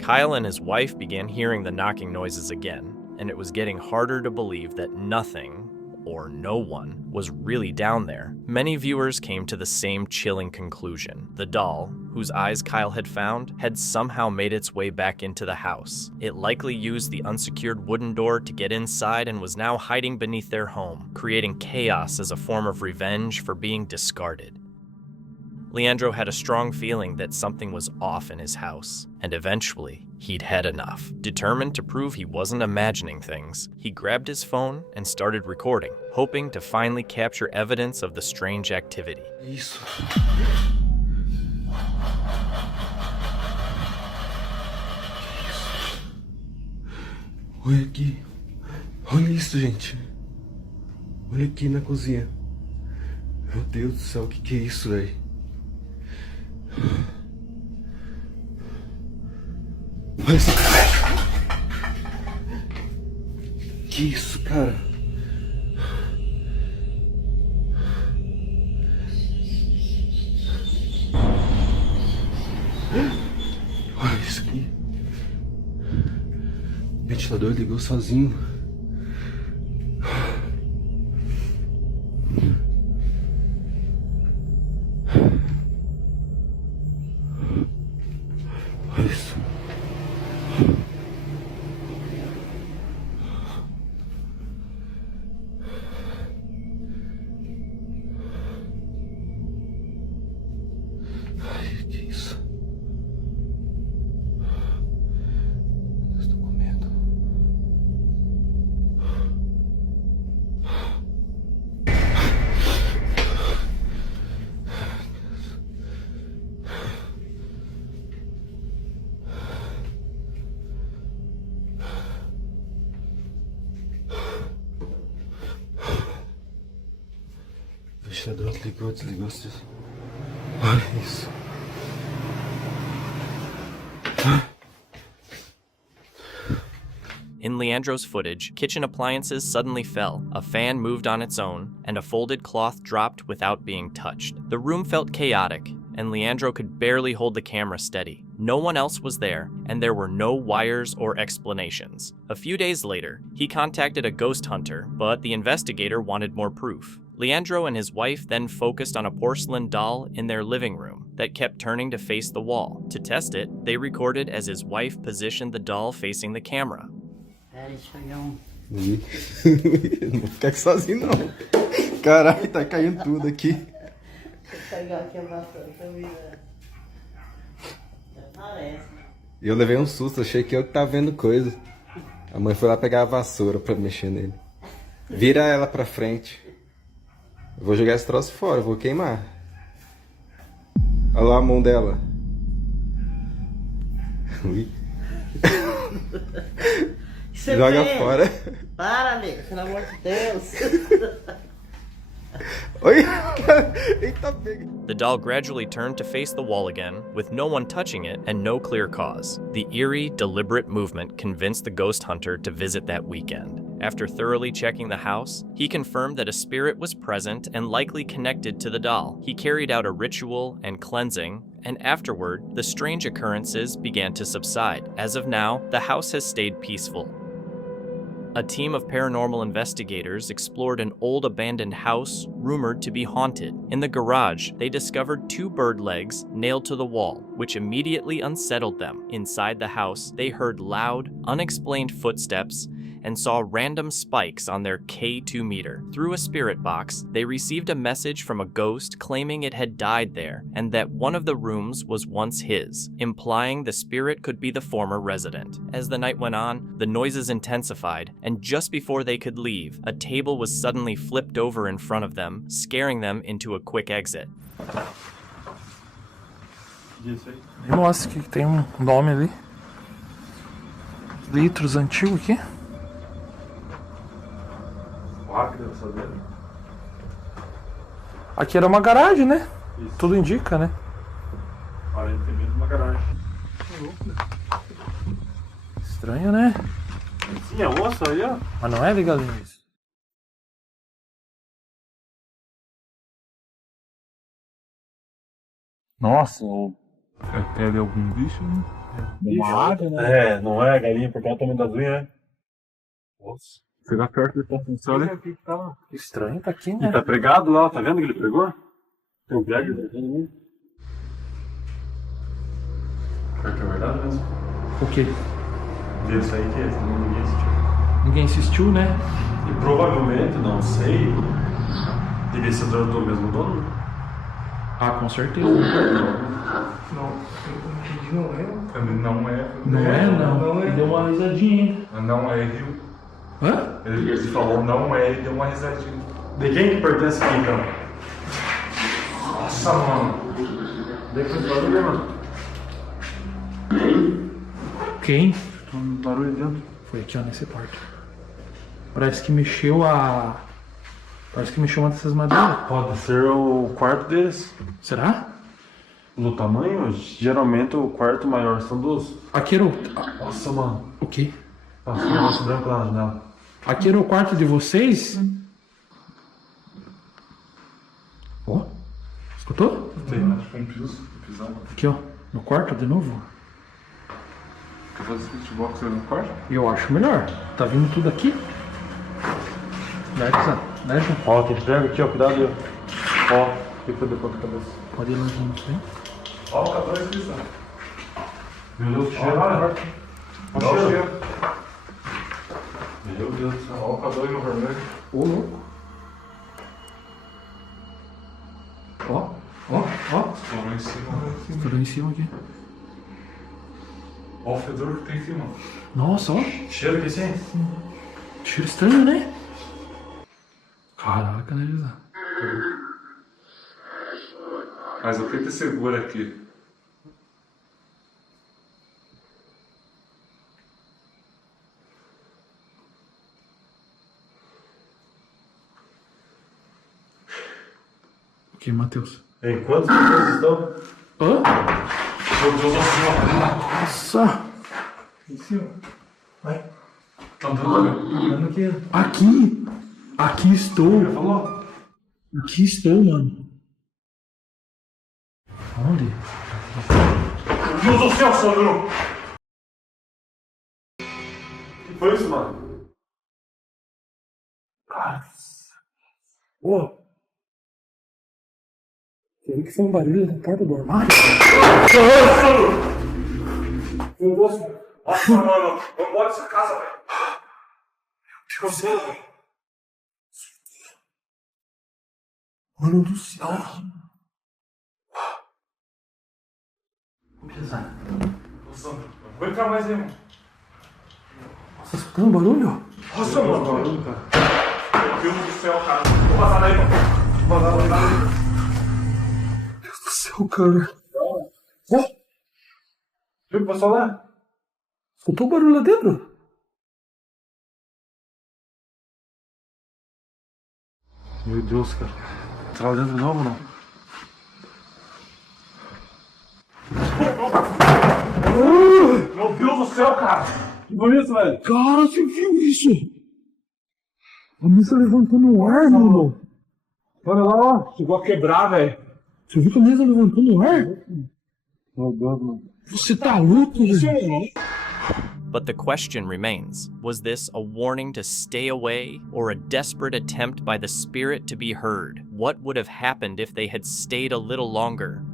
Kyle and his wife began hearing the knocking noises again, and it was getting harder to believe that nothing, or no one, was really down there. Many viewers came to the same chilling conclusion. The doll, whose eyes Kyle had found, had somehow made its way back into the house. It likely used the unsecured wooden door to get inside and was now hiding beneath their home, creating chaos as a form of revenge for being discarded. Leandro had a strong feeling that something was off in his house, and eventually, he'd had enough. Determined to prove he wasn't imagining things, he grabbed his phone and started recording, hoping to finally capture evidence of the strange activity. Isso. Olha aqui. Olha isso, gente. Olha aqui na cozinha. Meu Deus do céu, o que é isso, velho? Olha isso. Que isso, cara? Olha isso aqui. O ventilador ligou sozinho. Olha isso. Ai, que isso? Estou com medo. O ventilador ligou, desligou. Olha isso. In Leandro's footage, kitchen appliances suddenly fell, a fan moved on its own, and a folded cloth dropped without being touched. The room felt chaotic, and Leandro could barely hold the camera steady. No one else was there, and there were no wires or explanations. A few days later, he contacted a ghost hunter, but the investigator wanted more proof. Leandro and his wife then focused on a porcelain doll in their living room that kept turning to face the wall. To test it, they recorded as his wife positioned the doll facing the camera. Não vou ficar aqui sozinho, não. Caralho, tá caindo tudo aqui. Eu levei um susto, achei que eu que tava vendo coisa. A mãe foi lá pegar a vassoura pra mexer nele. Vira ela pra frente. Eu vou jogar esse troço fora, eu vou queimar. Olha lá a mão dela. Ui. Joga fora. Para, amigo, pelo amor de Deus. Oi. Eita, pega. The doll gradually turned to face the wall again, with no one touching it and no clear cause. The eerie, deliberate movement convinced the ghost hunter to visit that weekend. After thoroughly checking the house, he confirmed that a spirit was present and likely connected to the doll. He carried out a ritual and cleansing, and afterward, the strange occurrences began to subside. As of now, the house has stayed peaceful. A team of paranormal investigators explored an old abandoned house rumored to be haunted. In the garage, they discovered 2 bird legs nailed to the wall, which immediately unsettled them. Inside the house, they heard loud, unexplained footsteps and saw random spikes on their K2 meter. Through a spirit box, they received a message from a ghost claiming it had died there and that one of the rooms was once his, implying the spirit could be the former resident. As the night went on, the noises intensified, and just before they could leave, a table was suddenly flipped over in front of them, scaring them into a quick exit. Nossa, que tem nome ali. Litros antigo aqui. Aqui era uma garagem, né? Isso. Tudo indica, né? Aparentemente uma garagem. Estranho, né? Sim, é osso aí, ó. Mas não é de galinha isso. Nossa, é pele de algum bicho, né? Uma ave, né? É, não é galinha, porque ela também das unhas, né? Nossa. Chegar perto da função, olha. Estranho, tá aqui, né? E tá pregado lá, tá vendo que ele pregou? Tem um prego ali. Será que é verdade mesmo? O quê? Isso aí que ninguém assistiu. Ninguém assistiu, né? E provavelmente, não sei, devia ser do mesmo dono. Ah, com certeza. Não, não é. Não. Ele deu uma risadinha. Não é, viu? Hã? Ele falou não é e deu uma risadinha. De quem que pertence aqui, então? Nossa, mano. Depois do barulho, mano. Quem? Um barulho dentro. Foi aqui, ó, nesse quarto. Parece que mexeu a... Parece que mexeu uma dessas madeiras. Pode ser o quarto deles. Será? No tamanho, geralmente o quarto maior são dos... Aqui era o... Nossa, mano. O quê? Passou um negócio branco lá na janela. Aqui era o quarto de vocês? Ó. Escutou? Tem, acho que um pisão. Aqui, ó. No quarto de novo. Quer fazer switch box aí no quarto? Eu acho melhor. Tá vindo tudo aqui. Deixa. Ó, tem prego aqui, ó. Cuidado aí, ó. Ó, fica depois da cabeça. Pode ir lá junto, hein? Ó, o cabelo aqui, sabe? Meu Deus, que cheiro. Olha o cheiro. Meu Deus do céu. Ó, o cabelo no vermelho. Ô, louco. Ó. Estourou em cima. Estourou em cima aqui. Ó o fedor que tem aqui, mano. Nossa, ó. Cheiro que assim? Cheiro estranho, né? Caraca, né, José? Mas o que te segura aqui? O que, Matheus? Em quantas pessoas estão? Hã? Meu Deus do céu. Nossa! Em cima. Vai. Tá andando aqui. Aqui estou. Já falou? Aqui estou, mano. Onde? Meu Deus do céu, Sandro! O que foi isso, mano? Cara. Ô! Você viu que foi um barulho na porta do armário? Meu Deus! Nossa, mano! Vamos embora dessa casa, velho! Meu Deus do céu! Mano do céu! Nossa, Sandro! Vou entrar mais aí, mano! Você tá escutando barulho? Nossa, mano! Barulho, cara! Meu Deus do céu, cara! Vou passar daí, mano! Vou passar daí! Meu Deus do céu, cara! Ó! Viu o que passou lá? Escutou o barulho lá dentro? Meu Deus, cara. Tá lá dentro de novo ou não? Meu Deus do céu, cara! Que bonito, velho! Cara, você viu isso? A mesa levantou no ar, mano! Olha lá, ó! Chegou a quebrar, velho! Você viu que a mesa levantou no ar? Meu Deus, mano. Você tá louco, velho? But the question remains, was this a warning to stay away or a desperate attempt by the spirit to be heard? What would have happened if they had stayed a little longer?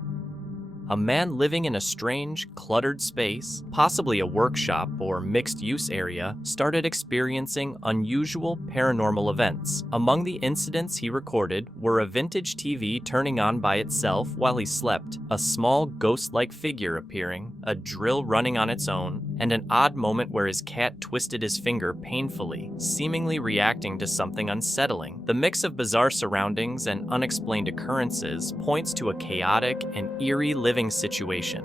A man living in a strange, cluttered space, possibly a workshop or mixed-use area, started experiencing unusual paranormal events. Among the incidents he recorded were a vintage TV turning on by itself while he slept, a small ghost-like figure appearing, a drill running on its own, and an odd moment where his cat twisted his finger painfully, seemingly reacting to something unsettling. The mix of bizarre surroundings and unexplained occurrences points to a chaotic and eerie living situation.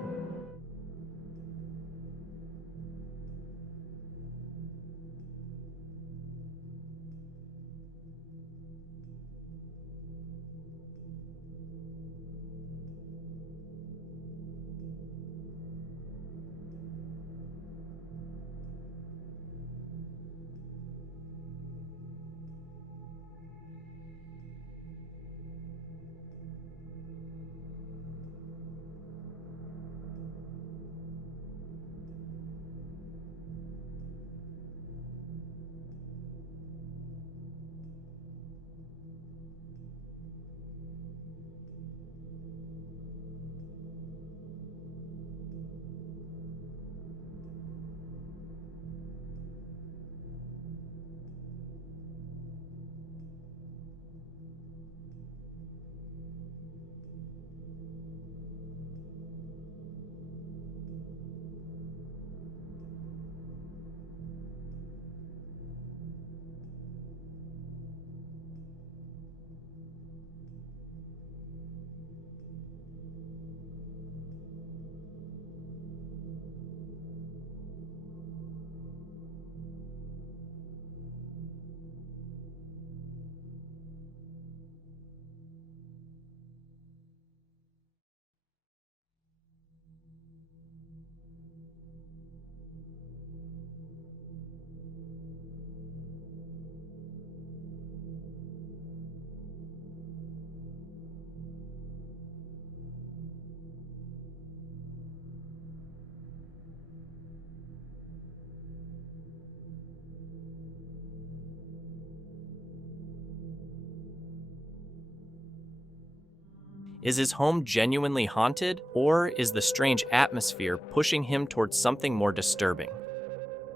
Is his home genuinely haunted, or is the strange atmosphere pushing him towards something more disturbing?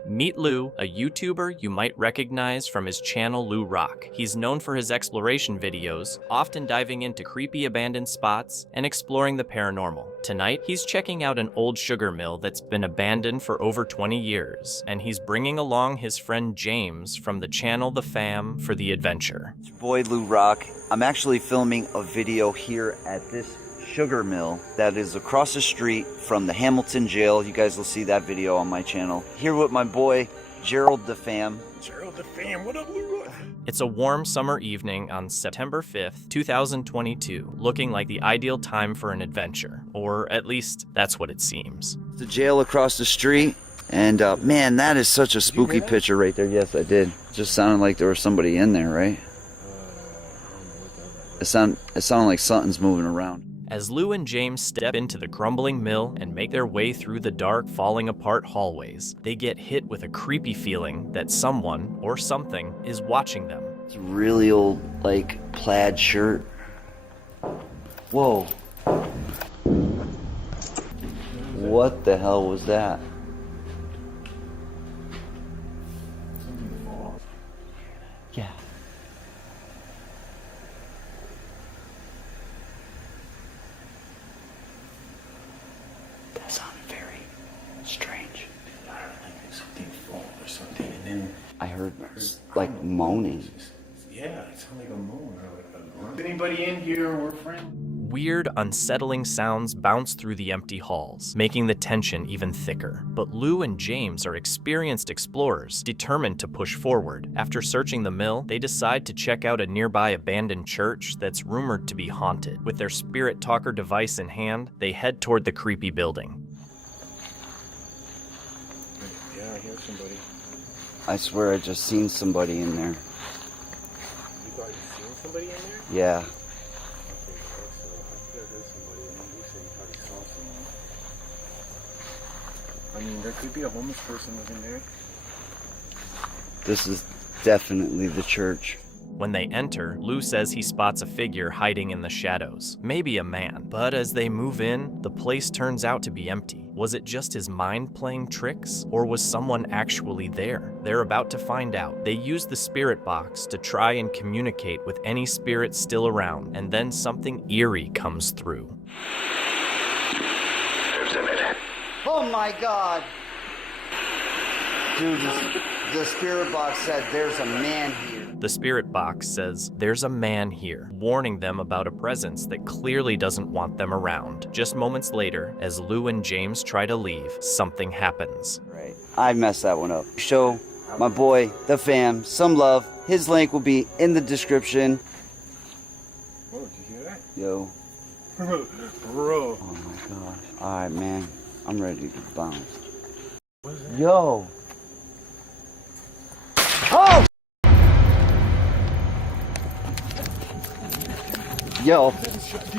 Meet Lou, a YouTuber you might recognize from his channel Lou Rock. He's known for his exploration videos, often diving into creepy abandoned spots and exploring the paranormal. Tonight, he's checking out an old sugar mill that's been abandoned for over 20 years, and he's bringing along his friend James from the channel The Fam for the adventure. It's your boy Lou Rock. I'm actually filming a video here at this sugar mill that is across the street from the Hamilton jail. You guys will see that video on my channel. Here with my boy Gerald the Fam. Gerald the Fam, what up, Lou? It's a warm summer evening on September 5th, 2022, looking like the ideal time for an adventure, or at least that's what it seems. The jail across the street, and man, that is such a spooky picture right there. Yes, I did. Just sounded like there was somebody in there, right? It sounded like something's moving around. As Lou and James step into the crumbling mill and make their way through the dark, falling apart hallways, they get hit with a creepy feeling that someone or something is watching them. It's a really old, like, plaid shirt. Whoa. What the hell was that? Yeah. That sounded very strange. Something fall or something, and then I heard like moaning. Yeah, it sounded like a moan. Is anybody in here? We're friends. Weird, unsettling sounds bounce through the empty halls, making the tension even thicker. But Lou and James are experienced explorers, determined to push forward. After searching the mill, they decide to check out a nearby abandoned church that's rumored to be haunted. With their spirit talker device in hand, they head toward the creepy building. Yeah, I hear somebody. I swear I just seen somebody in there. You thought you seen somebody in there? Yeah. I mean, there could be a homeless person within there. This is definitely the church. When they enter, Lou says he spots a figure hiding in the shadows, maybe a man. But as they move in, the place turns out to be empty. Was it just his mind playing tricks, or was someone actually there? They're about to find out. They use the spirit box to try and communicate with any spirit still around, and then something eerie comes through. Oh my God! Dude, the spirit box said there's a man here. The spirit box says there's a man here, warning them about a presence that clearly doesn't want them around. Just moments later, as Lou and James try to leave, something happens. Right. I messed that one up. Show my boy, the fam, some love. His link will be in the description. Oh, did you hear that? Yo. Bro. Oh my gosh. Alright, man. I'm ready to bounce. Yo. Oh! Yo.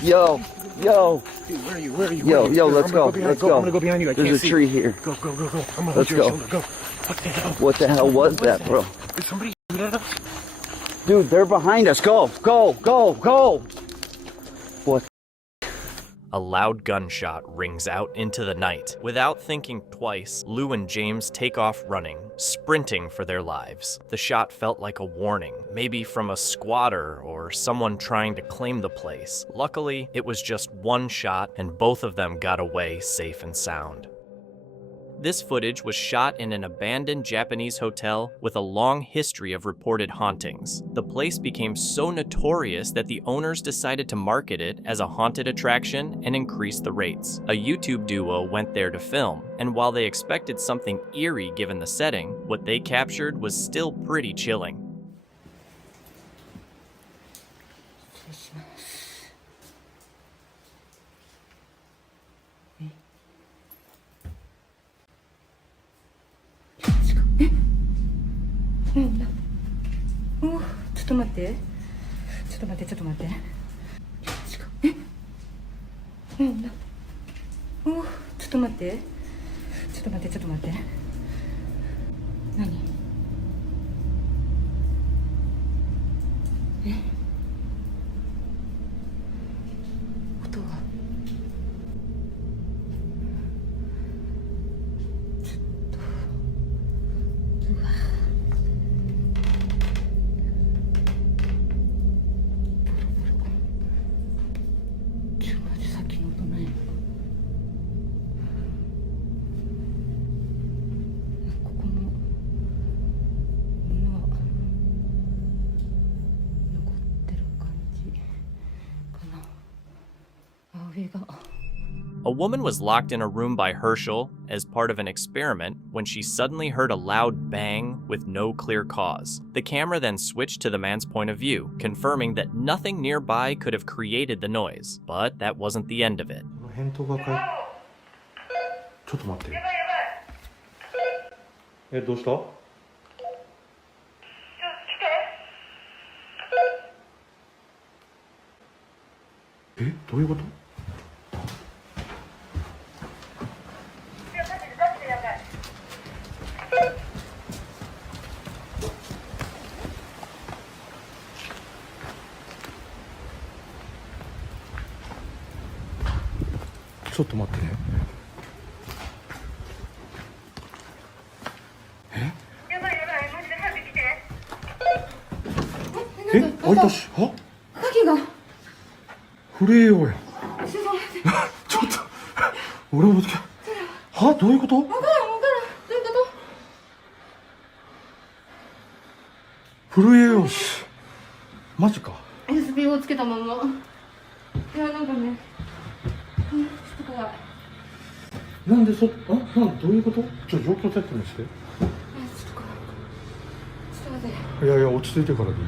Yo. Yo. Dude, where are you? Where are you? Yo, let's go. Let's go. I'm gonna go behind you. I can't There's see. a tree here. Go. I'm gonna Let's hold your go. shoulder. Go. What the hell? What the hell was that, bro? Is somebody shooting at us? Dude, they're behind us. Go. What? A loud gunshot rings out into the night. Without thinking twice, Lou and James take off running, sprinting for their lives. The shot felt like a warning, maybe from a squatter or someone trying to claim the place. Luckily, it was just one shot, and both of them got away safe and sound. This footage was shot in an abandoned Japanese hotel with a long history of reported hauntings. The place became so notorious that the owners decided to market it as a haunted attraction and increase the rates. A YouTube duo went there to film, and while they expected something eerie given the setting, what they captured was still pretty chilling. Oh, ちょっと待って。何？ A woman was locked in a room by Herschel as part of an experiment when she suddenly heard a loud bang with no clear cause. The camera then switched to the man's point of view, confirming that nothing nearby could have created the noise. But that wasn't the end of it. ちょっと待って。どうした？どういうこと？ちょっと待ってね。開いたし、は？鍵が震えようや。ちょっと、俺もは？どういうこと？わからんどういうこ震えようし。マジか。と？ SB をつけたまま。いやなんかね、ちょっと怖い。なんでどういうこと？状況説明して。ちょっと待って。いやいや落ち着いてからでいい。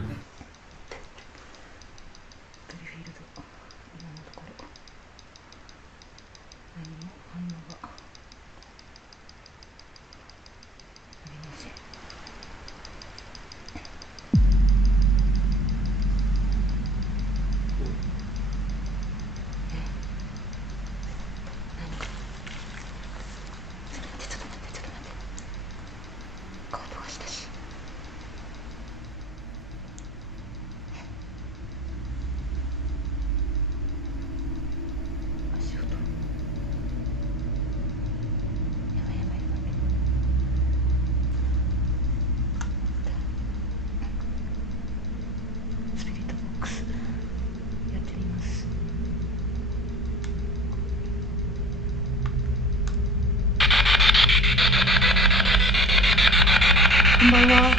こんばんは。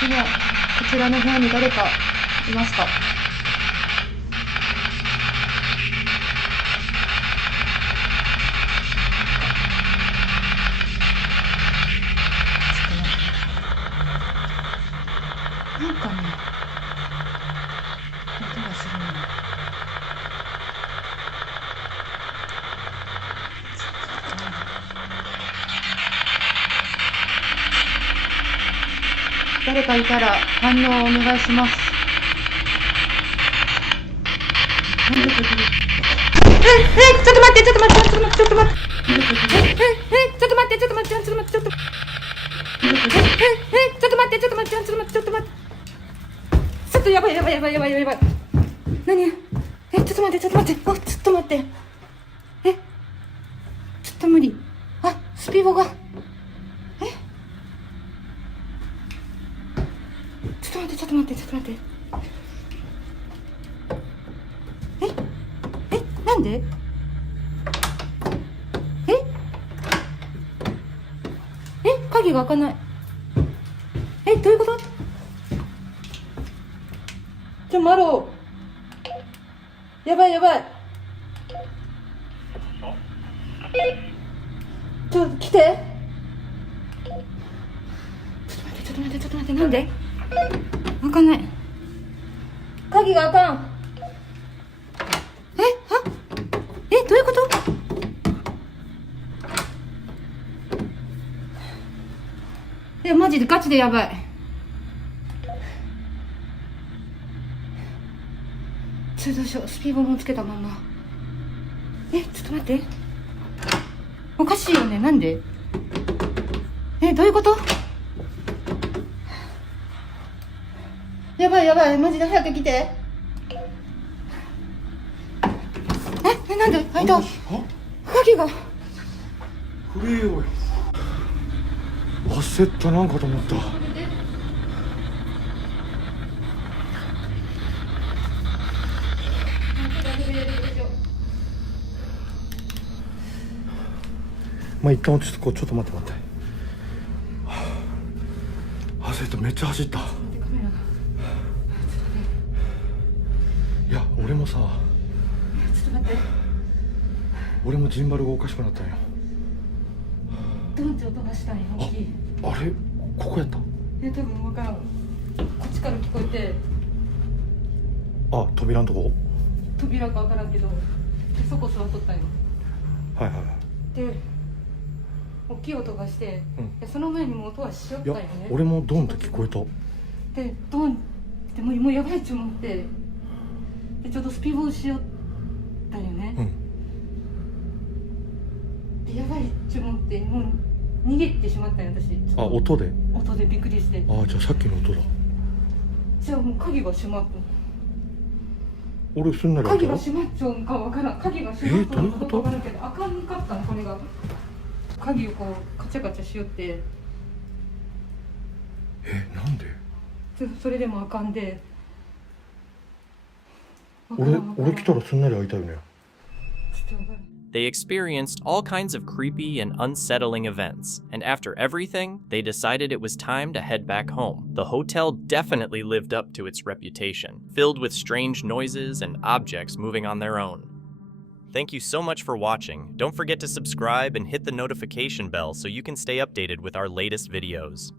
今こちらの部屋に誰かいますか？なんかね、音がするの。誰かいたら反応をお願いします。なんでこれ？ちょっと待って。ちょっと待って。ちょっと待って。ちょっと待って。ちょっと待って。ちょっと待って。ちょっと待って。ちょっと待って。ちょっとちょっとやばい。何？ちょっと待って。ちょっと待って。ちょっと待って。ちょっと無理。あ、スピードが。ちょっと待って。なんで？鍵が開かない。どういうこと？マロー。やばい。ちょっと来て。ちょっと待って。なんで？開かない。鍵が開かん。どういうこと？マジでガチでやばい。どうしよう。スピードもつけたまま。ちょっと待って。おかしいよね。なんで？どういうこと？やばい。マジで早く来て。なんで開いた？鍵が。震えようよ。焦ったなんかと思った。一旦落ち着こう。ちょっと待って。焦った。めっちゃ走った。いや俺もさ、待って。俺もジンバルがおかしくなったんよ。ドンって音がしたんよ、大きい。あれここやった？多分分からん。こっちから聞こえて。あ、扉のとこ？扉か分からんけど、でそこ座っとったんよ。はいはい。で、大きい音がして、でその前にも音はしよったんよね。俺もドンって聞こえた。で、ドンってもうやばいっち思って、でちょうどスピードしよったんよね。でやばいっち思ってもう逃げてしまったんよ私。あ、音で？音でびっくりして。あ、じゃあさっきの音だ。じゃあもう鍵が閉まった。俺すんなり開いたの？鍵が閉まっちゃうんかわからん。鍵が閉まっちゃうんかわからんけど、あかんかったのこれが。鍵をこうカチャカチャしよって。なんで？それでもあかんで。俺来たらすんなり開いたよね。They experienced all kinds of creepy and unsettling events, and after everything, they decided it was time to head back home. The hotel definitely lived up to its reputation, filled with strange noises and objects moving on their own. Thank you so much for watching. Don't forget to subscribe and hit the notification bell so you can stay updated with our latest videos.